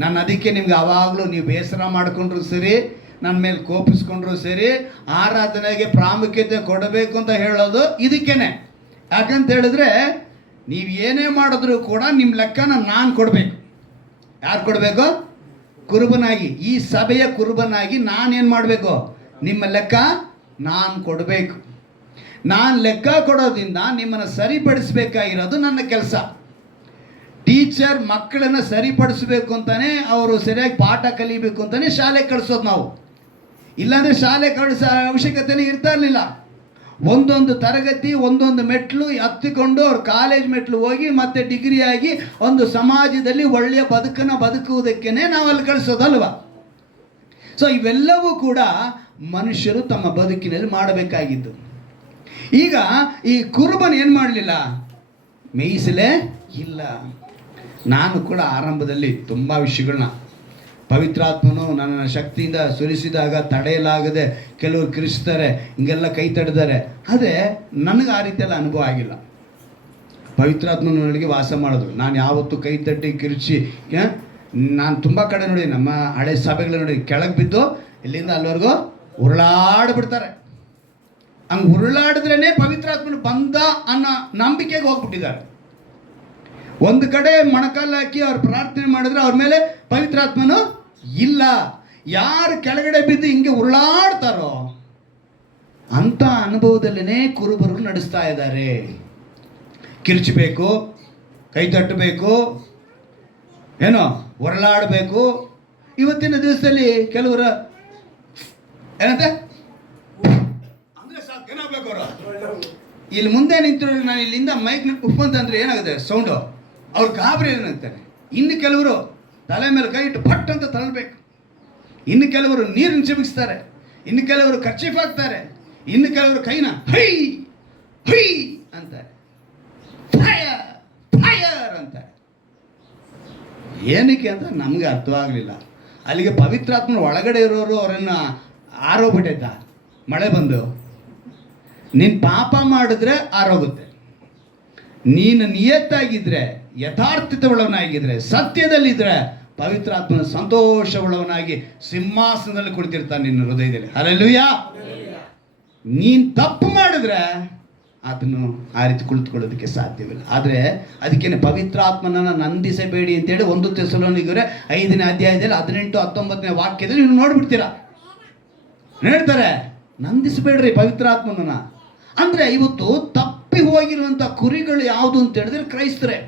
ನಾನು ಅದಕ್ಕೆ ನಿಮ್ಗೆ ಆವಾಗಲೂ ನೀವು ಬೇಸರ ಮಾಡಿಕೊಂಡ್ರು ಸರಿ, ನನ್ನ ಮೇಲೆ ಕೋಪಿಸ್ಕೊಂಡ್ರು ಸರಿ, ಆರಾಧನೆಗೆ ಪ್ರಾಮುಖ್ಯತೆ ಕೊಡಬೇಕು ಅಂತ ಹೇಳೋದು ಇದಕ್ಕೇನೆ. ಯಾಕಂತ ಹೇಳಿದ್ರೆ ನೀವು ಏನೇ ಮಾಡಿದ್ರು ಕೂಡ ನಿಮ್ಮ ಲೆಕ್ಕನ ನಾನು ಕೊಡಬೇಕು. ಯಾರು ಕೊಡಬೇಕು? ಕುರುಬನಾಗಿ, ಈ ಸಭೆಯ ಕುರುಬನಾಗಿ ನಾನೇನು ಮಾಡಬೇಕು? ನಿಮ್ಮ ಲೆಕ್ಕ ನಾನು ಕೊಡಬೇಕು. ನಾನು ಲೆಕ್ಕ ಕೊಡೋದ್ರಿಂದ ನಿಮ್ಮನ್ನು ಸರಿಪಡಿಸಬೇಕಾಗಿರೋದು ನನ್ನ ಕೆಲಸ. ಟೀಚರ್ ಮಕ್ಕಳನ್ನು ಸರಿಪಡಿಸಬೇಕು ಅಂತಾನೆ, ಅವರು ಸರಿಯಾಗಿ ಪಾಠ ಕಲಿಬೇಕು ಅಂತಾನೆ ಶಾಲೆ ಕಳಿಸೋದು ನಾವು. ಇಲ್ಲಾಂದರೆ ಶಾಲೆ ಕಳಿಸೋ ಅವಶ್ಯಕತೆನೇ ಇರ್ತಾ ಇರಲಿಲ್ಲ. ಒಂದೊಂದು ತರಗತಿ ಒಂದೊಂದು ಮೆಟ್ಲು ಹತ್ತಿಕೊಂಡು ಅವ್ರು ಕಾಲೇಜ್ ಮೆಟ್ಲು ಹೋಗಿ ಮತ್ತೆ ಡಿಗ್ರಿಯಾಗಿ ಒಂದು ಸಮಾಜದಲ್ಲಿ ಒಳ್ಳೆಯ ಬದುಕನ್ನು ಬದುಕುವುದಕ್ಕೇ ನಾವು ಅಲ್ಲಿ ಕಳಿಸೋದಲ್ವ. ಸೊ ಇವೆಲ್ಲವೂ ಕೂಡ ಮನುಷ್ಯರು ತಮ್ಮ ಬದುಕಿನಲ್ಲಿ ಮಾಡಬೇಕಾಗಿದ್ದು. ಈಗ ಈ ಕುರುಬನ್ ಏನು ಮಾಡಲಿಲ್ಲ? ಮೇಯಿಸಲೇ ಇಲ್ಲ. ನಾನು ಕೂಡ ಆರಂಭದಲ್ಲಿ ತುಂಬ ವಿಷಯಗಳನ್ನ ಪವಿತ್ರಾತ್ಮನು ನನ್ನ ಶಕ್ತಿಯಿಂದ ಸುರಿಸಿದಾಗ ತಡೆಯಲಾಗದೆ ಕೆಲವರು ಕಿರಿಸ್ತಾರೆ, ಹಿಂಗೆಲ್ಲ ಕೈ ತಡೆದಾರೆ. ಆದರೆ ನನಗೆ ಆ ರೀತಿಯೆಲ್ಲ ಅನುಭವ ಆಗಿಲ್ಲ. ಪವಿತ್ರಾತ್ಮನೊಳಗೆ ವಾಸ ಮಾಡೋದು ನಾನು ಯಾವತ್ತೂ ಕೈ ತಟ್ಟಿ ಕಿರಿಚಿ, ನಾನು ತುಂಬ ಕಡೆ ನೋಡಿ, ನಮ್ಮ ಹಳೆ ಸಭೆಗಳ ನೋಡಿ, ಕೆಳಗೆ ಬಿದ್ದು ಇಲ್ಲಿಂದ ಅಲ್ಲಿವರೆಗೂ ಉರುಳಾಡ್ಬಿಡ್ತಾರೆ. ಹಂಗೆ ಉರುಳಾಡಿದ್ರೇ ಪವಿತ್ರಾತ್ಮನು ಬಂದ ಅನ್ನೋ ನಂಬಿಕೆಗೆ ಹೋಗ್ಬಿಟ್ಟಿದ್ದಾರೆ. ಒಂದು ಕಡೆ ಮೊಣಕಾಲು ಹಾಕಿ ಅವ್ರು ಪ್ರಾರ್ಥನೆ ಮಾಡಿದ್ರೆ ಅವ್ರ ಮೇಲೆ ಪವಿತ್ರಾತ್ಮನು ಇಲ್ಲ. ಯಾರು ಕೆಳಗಡೆ ಬಿದ್ದು ಹಿಂಗೆ ಉರುಳಾಡ್ತಾರೋ ಅಂಥ ಅನುಭವದಲ್ಲೇ ಕುರುಬರು ನಡೆಸ್ತಾ ಇದ್ದಾರೆ. ಕಿರ್ಚಬೇಕು, ಕೈ ತಟ್ಟಬೇಕು, ಏನೋ ಹೊರಳಾಡಬೇಕು. ಇವತ್ತಿನ ದಿವಸದಲ್ಲಿ ಕೆಲವರು ಏನಂತೆ ಅಂದರೆ ಸಾಕು ಏನಾಗಬೇಕು, ಅವರು ಇಲ್ಲಿ ಮುಂದೆ ನಿಂತು ನಾನು ಇಲ್ಲಿಂದ ಮೈಕ್ನ ಉಪ್ಪು ಅಂತಂದರೆ ಏನಾಗುತ್ತೆ ಸೌಂಡು, ಅವ್ರು ಗಾಬರಿ ಏನಂತಾನೆ. ಇನ್ನು ಕೆಲವರು ತಲೆ ಮೇಲೆ ಕೈ ಇಟ್ಟು ಪಟ್ ಅಂತ ತಳ್ಳಬೇಕು, ಇನ್ನು ಕೆಲವರು ನೀರನ್ನು ಚಿಮುಕಿಸ್ತಾರೆ, ಇನ್ನು ಕೆಲವರು ಕರ್ಚೀಫ್ ಹಾಕ್ತಾರೆ, ಇನ್ನು ಕೆಲವರು ಕೈನ ಹೈ ಹೈ ಅಂತಾರೆ, ಫೈರ್ ಫೈರ್ ಅಂತಾರೆ. ಏನಕ್ಕೆ ಅಂತ ನಮಗೆ ಅರ್ಥವಾಗಲಿಲ್ಲ. ಅಲ್ಲಿಗೆ ಪವಿತ್ರಾತ್ಮನ ಒಳಗಡೆ ಇರೋರು ಅವರನ್ನು ಆರೋಗ್ಬಿಟ್ಟೈತ. ಮಳೆ ಬಂದು ನೀನು ಪಾಪ ಮಾಡಿದ್ರೆ ಆರೋಗುತ್ತೆ. ನೀನು ನಿಯತ್ತಾಗಿದ್ದರೆ, ಯಥಾರ್ಥತೆಯುಳ್ಳವನಾಗಿದ್ದರೆ, ಸತ್ಯದಲ್ಲಿದ್ದರೆ ಪವಿತ್ರಾತ್ಮನ ಸಂತೋಷವುಳ್ಳವನಾಗಿ ಸಿಂಹಾಸನದಲ್ಲಿ ಕುಳಿತಿರ್ತಾನೆ ನಿನ್ನ ಹೃದಯದಲ್ಲಿ. ಹಲ್ಲೆಲೂಯಾ. ನೀನು ತಪ್ಪು ಮಾಡಿದ್ರೆ ಅದನ್ನು ಆ ರೀತಿ ಕುಳಿತುಕೊಳ್ಳೋದಕ್ಕೆ ಸಾಧ್ಯವಿಲ್ಲ. ಆದರೆ ಅದಕ್ಕೇನೆ ಪವಿತ್ರಾತ್ಮನನ್ನು ನಂದಿಸಬೇಡಿ ಅಂತೇಳಿ 1 ಥೆಸಲೋನಿಕರೆ 5ನೇ ಅಧ್ಯಾಯದಲ್ಲಿ 18-19ನೇ ವಾಕ್ಯದಲ್ಲಿ ನೀವು ನೋಡ್ಬಿಡ್ತೀರಾ, ಹೇಳ್ತಾರೆ ನಂದಿಸಬೇಡ್ರಿ ಪವಿತ್ರಾತ್ಮನನ್ನು. ಅಂದರೆ ಇವತ್ತು ತಪ್ಪಿ ಹೋಗಿರುವಂಥ ಕುರಿಗಳು ಯಾವುದು ಅಂತ ಹೇಳಿದ್ರೆ ಕ್ರೈಸ್ತರೇ.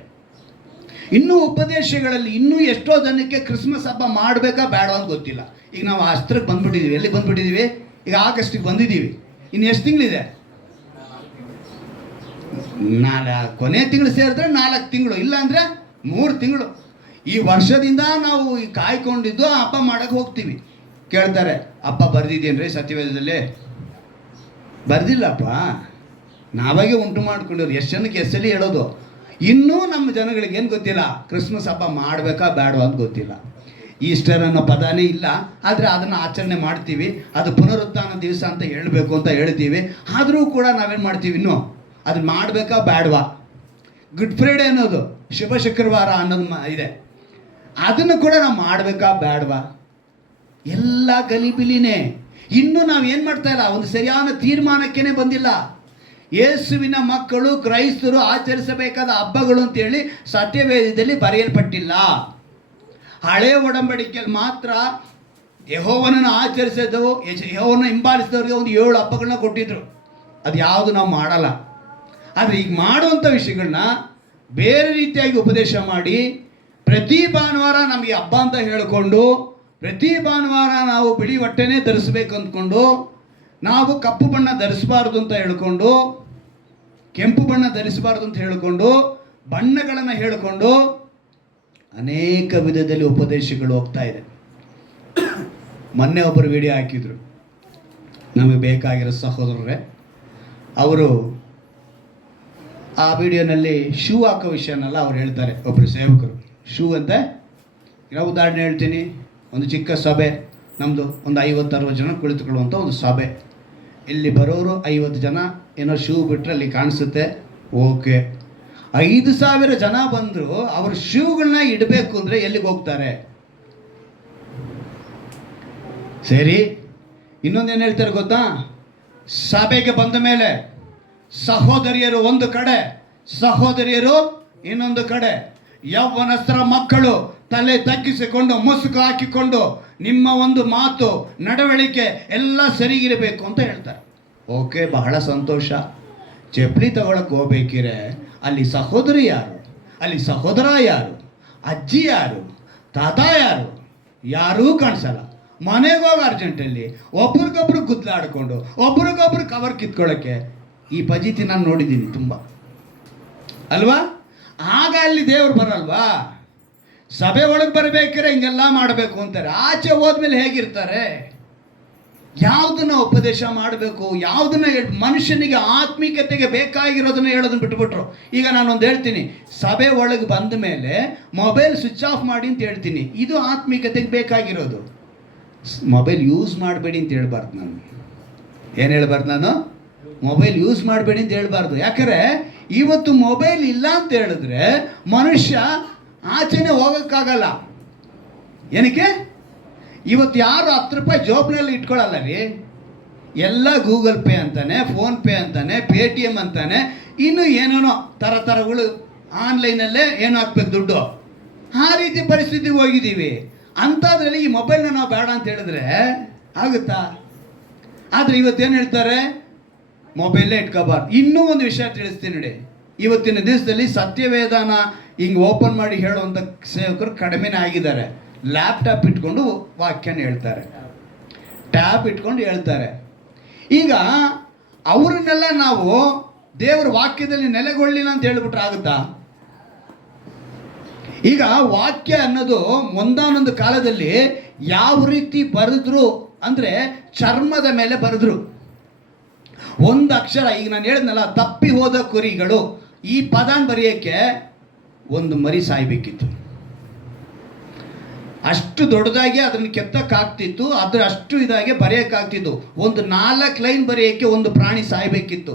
ಇನ್ನೂ ಉಪದೇಶಗಳಲ್ಲಿ ಇನ್ನೂ ಎಷ್ಟೋ ಜನಕ್ಕೆ ಕ್ರಿಸ್ಮಸ್ ಹಬ್ಬ ಮಾಡಬೇಕಾ ಬೇಡ ಅಂತ ಗೊತ್ತಿಲ್ಲ. ಈಗ ನಾವು ಅಸ್ತ್ರಕ್ಕೆ ಬಂದ್ಬಿಟ್ಟಿದ್ದೀವಿ. ಎಲ್ಲಿ ಬಂದ್ಬಿಟ್ಟಿದ್ದೀವಿ? ಈಗ ಆಗಸ್ಟಿಗೆ ಬಂದಿದ್ದೀವಿ. ಇನ್ನು ಎಷ್ಟು ತಿಂಗಳಿದೆ? ಕೊನೆ ತಿಂಗಳು ಸೇರಿದ್ರೆ 4 ತಿಂಗಳು, ಇಲ್ಲ ಅಂದರೆ 3 ತಿಂಗಳು. ಈ ವರ್ಷದಿಂದ ನಾವು ಕಾಯ್ಕೊಂಡಿದ್ದು ಹಬ್ಬ ಮಾಡೋಕ್ಕೆ ಹೋಗ್ತೀವಿ. ಕೇಳ್ತಾರೆ, ಹಬ್ಬ ಬರ್ದಿದ್ದೇನ್ರಿ ಸತ್ಯವೇದದಲ್ಲಿ? ಬರ್ದಿಲ್ಲಪ್ಪ, ನಾವಾಗೆ ಉಂಟು ಮಾಡ್ಕೊಂಡಿವ್ರು. ಎಷ್ಟು ಜನಕ್ಕೆ ಎಷ್ಟಲ್ಲಿ ಹೇಳೋದು. ಇನ್ನೂ ನಮ್ಮ ಜನಗಳಿಗೆ ಏನು ಗೊತ್ತಿಲ್ಲ, ಕ್ರಿಸ್ಮಸ್ ಹಬ್ಬ ಮಾಡಬೇಕಾ ಬೇಡ ಅಂತ ಗೊತ್ತಿಲ್ಲ. ಈಸ್ಟರ್ ಅನ್ನೋ ಪದನೇ ಇಲ್ಲ, ಆದರೆ ಅದನ್ನು ಆಚರಣೆ ಮಾಡ್ತೀವಿ. ಅದು ಪುನರುತ್ಥಾನ ದಿವಸ ಅಂತ ಹೇಳಬೇಕು ಅಂತ ಹೇಳ್ತೀವಿ. ಆದರೂ ಕೂಡ ನಾವೇನು ಮಾಡ್ತೀವಿ, ಇನ್ನೂ ಅದನ್ನ ಮಾಡಬೇಕಾ ಬೇಡವಾ? ಗುಡ್ ಫ್ರೈಡೆ ಅನ್ನೋದು ಶುಭ ಶುಕ್ರವಾರ ಅನ್ನೋದು ಇದೆ, ಅದನ್ನು ಕೂಡ ನಾವು ಮಾಡಬೇಕಾ ಬೇಡವಾ? ಎಲ್ಲ ಗಲಿಬಿಲಿನೇ. ಇನ್ನೂ ನಾವು ಏನು ಮಾಡ್ತಾ ಇಲ್ಲ, ಒಂದು ಸರಿಯಾದ ತೀರ್ಮಾನಕ್ಕೇ ಬಂದಿಲ್ಲ. ಯೇಸುವಿನ ಮಕ್ಕಳು ಕ್ರೈಸ್ತರು ಆಚರಿಸಬೇಕಾದ ಹಬ್ಬಗಳು ಅಂತೇಳಿ ಸತ್ಯವೇದದಲ್ಲಿ ಬರೆಯಲ್ಪಟ್ಟಿಲ್ಲ. ಹಳೆ ಒಡಂಬಡಿಕೆಯಲ್ಲಿ ಮಾತ್ರ ಯೆಹೋವನನ್ನು ಆಚರಿಸೋದು, ಯೆಹೋವನ ಹಿಂಬಾಲಿಸಿದವ್ರಿಗೆ ಒಂದು 7 ಹಬ್ಬಗಳನ್ನ ಕೊಟ್ಟಿದ್ರು. ಅದು ಯಾವುದು ನಾವು ಮಾಡಲ್ಲ. ಆದರೆ ಈಗ ಮಾಡುವಂಥ ವಿಷಯಗಳನ್ನ ಬೇರೆ ರೀತಿಯಾಗಿ ಉಪದೇಶ ಮಾಡಿ, ಪ್ರತಿ ಭಾನುವಾರ ನಮಗೆ ಹಬ್ಬ ಅಂತ ಹೇಳಿಕೊಂಡು, ಪ್ರತಿ ಭಾನುವಾರ ನಾವು ಬಿಳಿ ಬಟ್ಟೆನೇ ಧರಿಸ್ಬೇಕು ಅಂದ್ಕೊಂಡು, ನಾವು ಕಪ್ಪು ಬಣ್ಣ ಧರಿಸಬಾರ್ದು ಅಂತ ಹೇಳಿಕೊಂಡು, ಕೆಂಪು ಬಣ್ಣ ಧರಿಸಬಾರ್ದು ಅಂತ ಹೇಳಿಕೊಂಡು, ಬಣ್ಣಗಳನ್ನು ಹೇಳಿಕೊಂಡು ಅನೇಕ ವಿಧದಲ್ಲಿ ಉಪದೇಶಗಳು ಹೋಗ್ತಾ ಇದೆ. ಮೊನ್ನೆ ಒಬ್ಬರು ವಿಡಿಯೋ ಹಾಕಿದ್ರು, ನಮಗೆ ಬೇಕಾಗಿರೋ ಸಹೋದರರೇ. ಅವರು ಆ ವಿಡಿಯೋನಲ್ಲಿ ಶೂ ಹಾಕೋ ವಿಷಯನೆಲ್ಲ ಅವ್ರು ಹೇಳ್ತಾರೆ. ಒಬ್ಬರು ಸೇವಕರು ಶೂ ಅಂತ, ಯಾವ ಉದಾಹರಣೆ ಹೇಳ್ತೀನಿ. ಒಂದು ಚಿಕ್ಕ ಸಭೆ ನಮ್ಮದು, ಒಂದು 50-60 ಜನ ಕುಳಿತುಕೊಳ್ಳುವಂಥ ಒಂದು ಸಭೆ. ಇಲ್ಲಿ ಬರೋರು 50 ಜನ ಏನೋ ಶೂ ಬಿಟ್ಟರೆ ಅಲ್ಲಿ ಕಾಣಿಸುತ್ತೆ, ಓಕೆ. 5,000 ಜನ ಬಂದರು, ಅವರು ಶೂಗಳನ್ನ ಇಡಬೇಕು ಅಂದರೆ ಎಲ್ಲಿಗೆ ಹೋಗ್ತಾರೆ? ಸರಿ, ಇನ್ನೊಂದೇನು ಹೇಳ್ತಾರೆ ಗೊತ್ತಾ? ಸಭೆಗೆ ಬಂದ ಮೇಲೆ ಸಹೋದರಿಯರು ಒಂದು ಕಡೆ, ಸಹೋದರಿಯರು ಇನ್ನೊಂದು ಕಡೆ, ಯೌವನಸ್ಥರ ಮಕ್ಕಳು ತಲೆ ತಗ್ಗಿಸಿಕೊಂಡು ಮುಸುಕು ಹಾಕಿಕೊಂಡು ನಿಮ್ಮ ಒಂದು ಮಾತು ನಡವಳಿಕೆ ಎಲ್ಲ ಸರಿಗಿರಬೇಕು ಅಂತ ಹೇಳ್ತಾರೆ. ಓಕೆ, ಬಹಳ ಸಂತೋಷ. ಚಪ್ಪಲಿ ತಗೊಳಕ್ಕೆ ಹೋಗ್ಬೇಕಿರೆ ಅಲ್ಲಿ ಸಹೋದರಿ ಯಾರು, ಅಲ್ಲಿ ಸಹೋದರ ಯಾರು, ಅಜ್ಜಿ ಯಾರು, ತಾತ ಯಾರು, ಯಾರೂ ಕಾಣಿಸಲ್ಲ. ಮನೆಗೆ ಹೋಗಿ ಅರ್ಜೆಂಟಲ್ಲಿ ಒಬ್ರಿಗೊಬ್ರು ಗುದ್ದಾಡ್ಕೊಂಡು ಒಬ್ರಿಗೊಬ್ರು ಕವರ್ ಕಿತ್ಕೊಳ್ಳೋಕ್ಕೆ ಈ ಪಜಿತಿ ನಾನು ನೋಡಿದ್ದೀನಿ ತುಂಬ, ಅಲ್ವಾ? ಆಗ ಅಲ್ಲಿ ದೇವ್ರು ಬರಲ್ವಾ? ಸಭೆ ಒಳಗೆ ಬರಬೇಕಿದ್ರೆ ಹಿಂಗೆಲ್ಲ ಮಾಡಬೇಕು ಅಂತಾರೆ. ಆಚೆ ಹೋದ್ಮೇಲೆ ಹೇಗಿರ್ತಾರೆ? ಯಾವುದನ್ನ ಉಪದೇಶ ಮಾಡಬೇಕು, ಯಾವುದನ್ನ ಮನುಷ್ಯನಿಗೆ ಆತ್ಮೀಕತೆಗೆ ಬೇಕಾಗಿರೋದನ್ನ ಹೇಳೋದನ್ನ ಬಿಟ್ಬಿಟ್ರು. ಈಗ ನಾನೊಂದು ಹೇಳ್ತೀನಿ, ಸಭೆ ಒಳಗೆ ಬಂದ ಮೇಲೆ ಮೊಬೈಲ್ ಸ್ವಿಚ್ ಆಫ್ ಮಾಡಿ ಅಂತ ಹೇಳ್ತೀನಿ. ಇದು ಆತ್ಮೀಕತೆಗೆ ಬೇಕಾಗಿರೋದು. ಮೊಬೈಲ್ ಯೂಸ್ ಮಾಡಬೇಡಿ ಅಂತ ಹೇಳ್ಬಾರ್ದು ನಾನು. ಏನು ಹೇಳ್ಬಾರ್ದು ನಾನು? ಮೊಬೈಲ್ ಯೂಸ್ ಮಾಡಬೇಡಿ ಅಂತ ಹೇಳ್ಬಾರ್ದು. ಯಾಕಂದರೆ ಇವತ್ತು ಮೊಬೈಲ್ ಇಲ್ಲ ಅಂತ ಹೇಳಿದ್ರೆ ಮನುಷ್ಯ ಆಚೆನೆ ಹೋಗೋಕ್ಕಾಗಲ್ಲ. ಏನಕ್ಕೆ? ಇವತ್ತು ಯಾರು 10 ರೂಪಾಯಿ ಜೋಬ್ನಲ್ಲಿ ಇಟ್ಕೊಳ್ಳಲ್ಲ ರೀ. ಎಲ್ಲ ಗೂಗಲ್ ಪೇ ಅಂತಾನೆ, ಫೋನ್ ಪೇ ಅಂತಾನೆ, ಪೇಟಿಎಮ್ ಅಂತಾನೆ, ಇನ್ನು ಏನೇನೋ ಥರಗಳು ಆನ್ಲೈನಲ್ಲೇ ಏನು ಹಾಕ್ಬೇಕು ದುಡ್ಡು. ಆ ರೀತಿ ಪರಿಸ್ಥಿತಿಗೆ ಹೋಗಿದ್ದೀವಿ. ಅಂಥದ್ರಲ್ಲಿ ಈ ಮೊಬೈಲ್ನ ನಾವು ಬೇಡ ಅಂತ ಹೇಳಿದ್ರೆ ಆಗುತ್ತಾ? ಆದರೆ ಇವತ್ತೇನು ಹೇಳ್ತಾರೆ? ಮೊಬೈಲೇ ಇಟ್ಕೋಬಾರ್ದು. ಇನ್ನೂ ಒಂದು ವಿಷಯ ತಿಳಿಸ್ತೀನಿ ನೋಡಿ. ಇವತ್ತಿನ ದಿವಸದಲ್ಲಿ ಸತ್ಯವೇದನ ಹಿಂಗೆ ಓಪನ್ ಮಾಡಿ ಹೇಳುವಂಥ ಸೇವಕರು ಕಡಿಮೆನೇ ಆಗಿದ್ದಾರೆ. ಲ್ಯಾಪ್ಟಾಪ್ ಇಟ್ಕೊಂಡು ವಾಕ್ಯನ ಹೇಳ್ತಾರೆ, ಟ್ಯಾಬ್ ಇಟ್ಕೊಂಡು ಹೇಳ್ತಾರೆ. ಈಗ ಅವರನ್ನೆಲ್ಲ ನಾವು ದೇವರ ವಾಕ್ಯದಲ್ಲಿ ನೆಲೆಗೊಳ್ಳಿಲ್ಲ ಅಂತ ಹೇಳ್ಬಿಟ್ರೆ ಆಗುತ್ತಾ? ಈಗ ವಾಕ್ಯ ಅನ್ನೋದು ಒಂದಾನೊಂದು ಕಾಲದಲ್ಲಿ ಯಾವ ರೀತಿ ಬರೆದ್ರು ಅಂದರೆ ಚರ್ಮದ ಮೇಲೆ ಬರೆದ್ರು. ಒಂದು ಅಕ್ಷರ, ಈಗ ನಾನು ಹೇಳಿದ್ನಲ್ಲ, ತಪ್ಪಿ ಹೋದ ಕುರಿಗಳು, ಈ ಪದಾನ ಬರೆಯೋಕ್ಕೆ ಒಂದು ಮರಿ ಸಾಯ್ಬೇಕಿತ್ತು. ಅಷ್ಟು ದೊಡ್ಡದಾಗಿ ಅದನ್ನು ಕೆತ್ತಕ್ಕಾಗ್ತಿತ್ತು, ಅದ್ರ ಅಷ್ಟು ಇದಾಗಿ ಬರೆಯೋಕ್ಕಾಗ್ತಿತ್ತು. ಒಂದು 4 ಲೈನ್ ಬರೆಯೋಕ್ಕೆ ಒಂದು ಪ್ರಾಣಿ ಸಾಯ್ಬೇಕಿತ್ತು.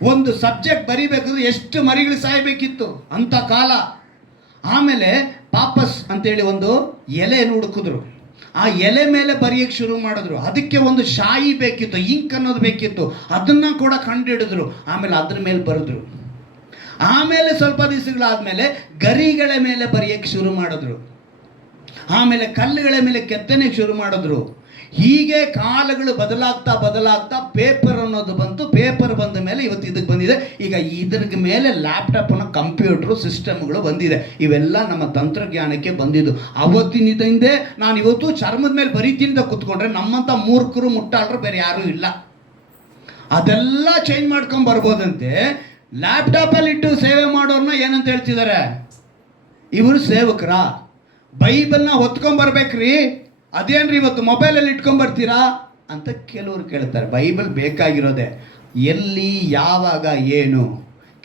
ಒಂದು ಸಬ್ಜೆಕ್ಟ್ ಬರೀಬೇಕಾದ್ರೆ ಎಷ್ಟು ಮರಿಗಳು ಸಾಯ್ಬೇಕಿತ್ತು ಅಂಥ ಕಾಲ. ಆಮೇಲೆ ಪಾಪಸ್ ಅಂತೇಳಿ ಒಂದು ಎಲೆಯನ್ನು ಹುಡುಕಿದ್ರು. ಆ ಎಲೆ ಮೇಲೆ ಬರೆಯೋಕ್ಕೆ ಶುರು ಮಾಡಿದ್ರು. ಅದಕ್ಕೆ ಒಂದು ಶಾಯಿ ಬೇಕಿತ್ತು, ಇಂಕ್ ಅನ್ನೋದು ಬೇಕಿತ್ತು. ಅದನ್ನು ಕೂಡ ಕಂಡುಹಿಡಿದ್ರು. ಆಮೇಲೆ ಅದ್ರ ಮೇಲೆ ಬರೆದ್ರು. ಆಮೇಲೆ ಸ್ವಲ್ಪ ದಿವಸಗಳಾದಮೇಲೆ ಗರಿಗಳ ಮೇಲೆ ಬರೆಯೋಕ್ಕೆ ಶುರು ಮಾಡಿದ್ರು. ಆಮೇಲೆ ಕಲ್ಲುಗಳ ಮೇಲೆ ಕೆತ್ತನೆಗೆ ಶುರು ಮಾಡಿದ್ರು. ಹೀಗೆ ಕಾಲಗಳು ಬದಲಾಗ್ತಾ ಪೇಪರ್ ಅನ್ನೋದು ಬಂತು. ಪೇಪರ್ ಬಂದ ಮೇಲೆ ಇವತ್ತು ಇದಕ್ಕೆ ಬಂದಿದೆ. ಈಗ ಇದ್ರ ಮೇಲೆ ಲ್ಯಾಪ್ಟಾಪ್ನ ಕಂಪ್ಯೂಟ್ರು ಸಿಸ್ಟಮ್ಗಳು ಬಂದಿದೆ. ಇವೆಲ್ಲ ನಮ್ಮ ತಂತ್ರಜ್ಞಾನಕ್ಕೆ ಬಂದಿದ್ದು. ಅವತ್ತಿನಿಂದ ನಾನು ಇವತ್ತು ಚರ್ಮದ ಮೇಲೆ ಬರೀತಿಂದ ಕೂತ್ಕೊಂಡ್ರೆ ನಮ್ಮಂಥ ಮೂರ್ಖರು ಮುಟ್ಟಾಳರು ಬೇರೆ ಯಾರೂ ಇಲ್ಲ. ಅದೆಲ್ಲ ಚೇಂಜ್ ಮಾಡ್ಕೊಂಡು ಬರ್ಬೋದಂತೆ. ಲ್ಯಾಪ್ಟಾಪಲ್ಲಿ ಇಟ್ಟು ಸೇವೆ ಮಾಡೋರನ್ನ ಏನಂತ ಹೇಳ್ತಿದ್ದಾರೆ? ಇವರು ಸೇವಕರಾ? ಬೈಬಲ್ನ ಹೊತ್ಕೊಂಬರ್ಬೇಕ್ರಿ, ಅದೇನ್ರಿ ಇವತ್ತು ಮೊಬೈಲಲ್ಲಿ ಇಟ್ಕೊಂಬರ್ತೀರಾ ಅಂತ ಕೆಲವರು ಕೇಳ್ತಾರೆ. ಬೈಬಲ್ ಬೇಕಾಗಿರೋದೆ ಎಲ್ಲಿ, ಯಾವಾಗ, ಏನು.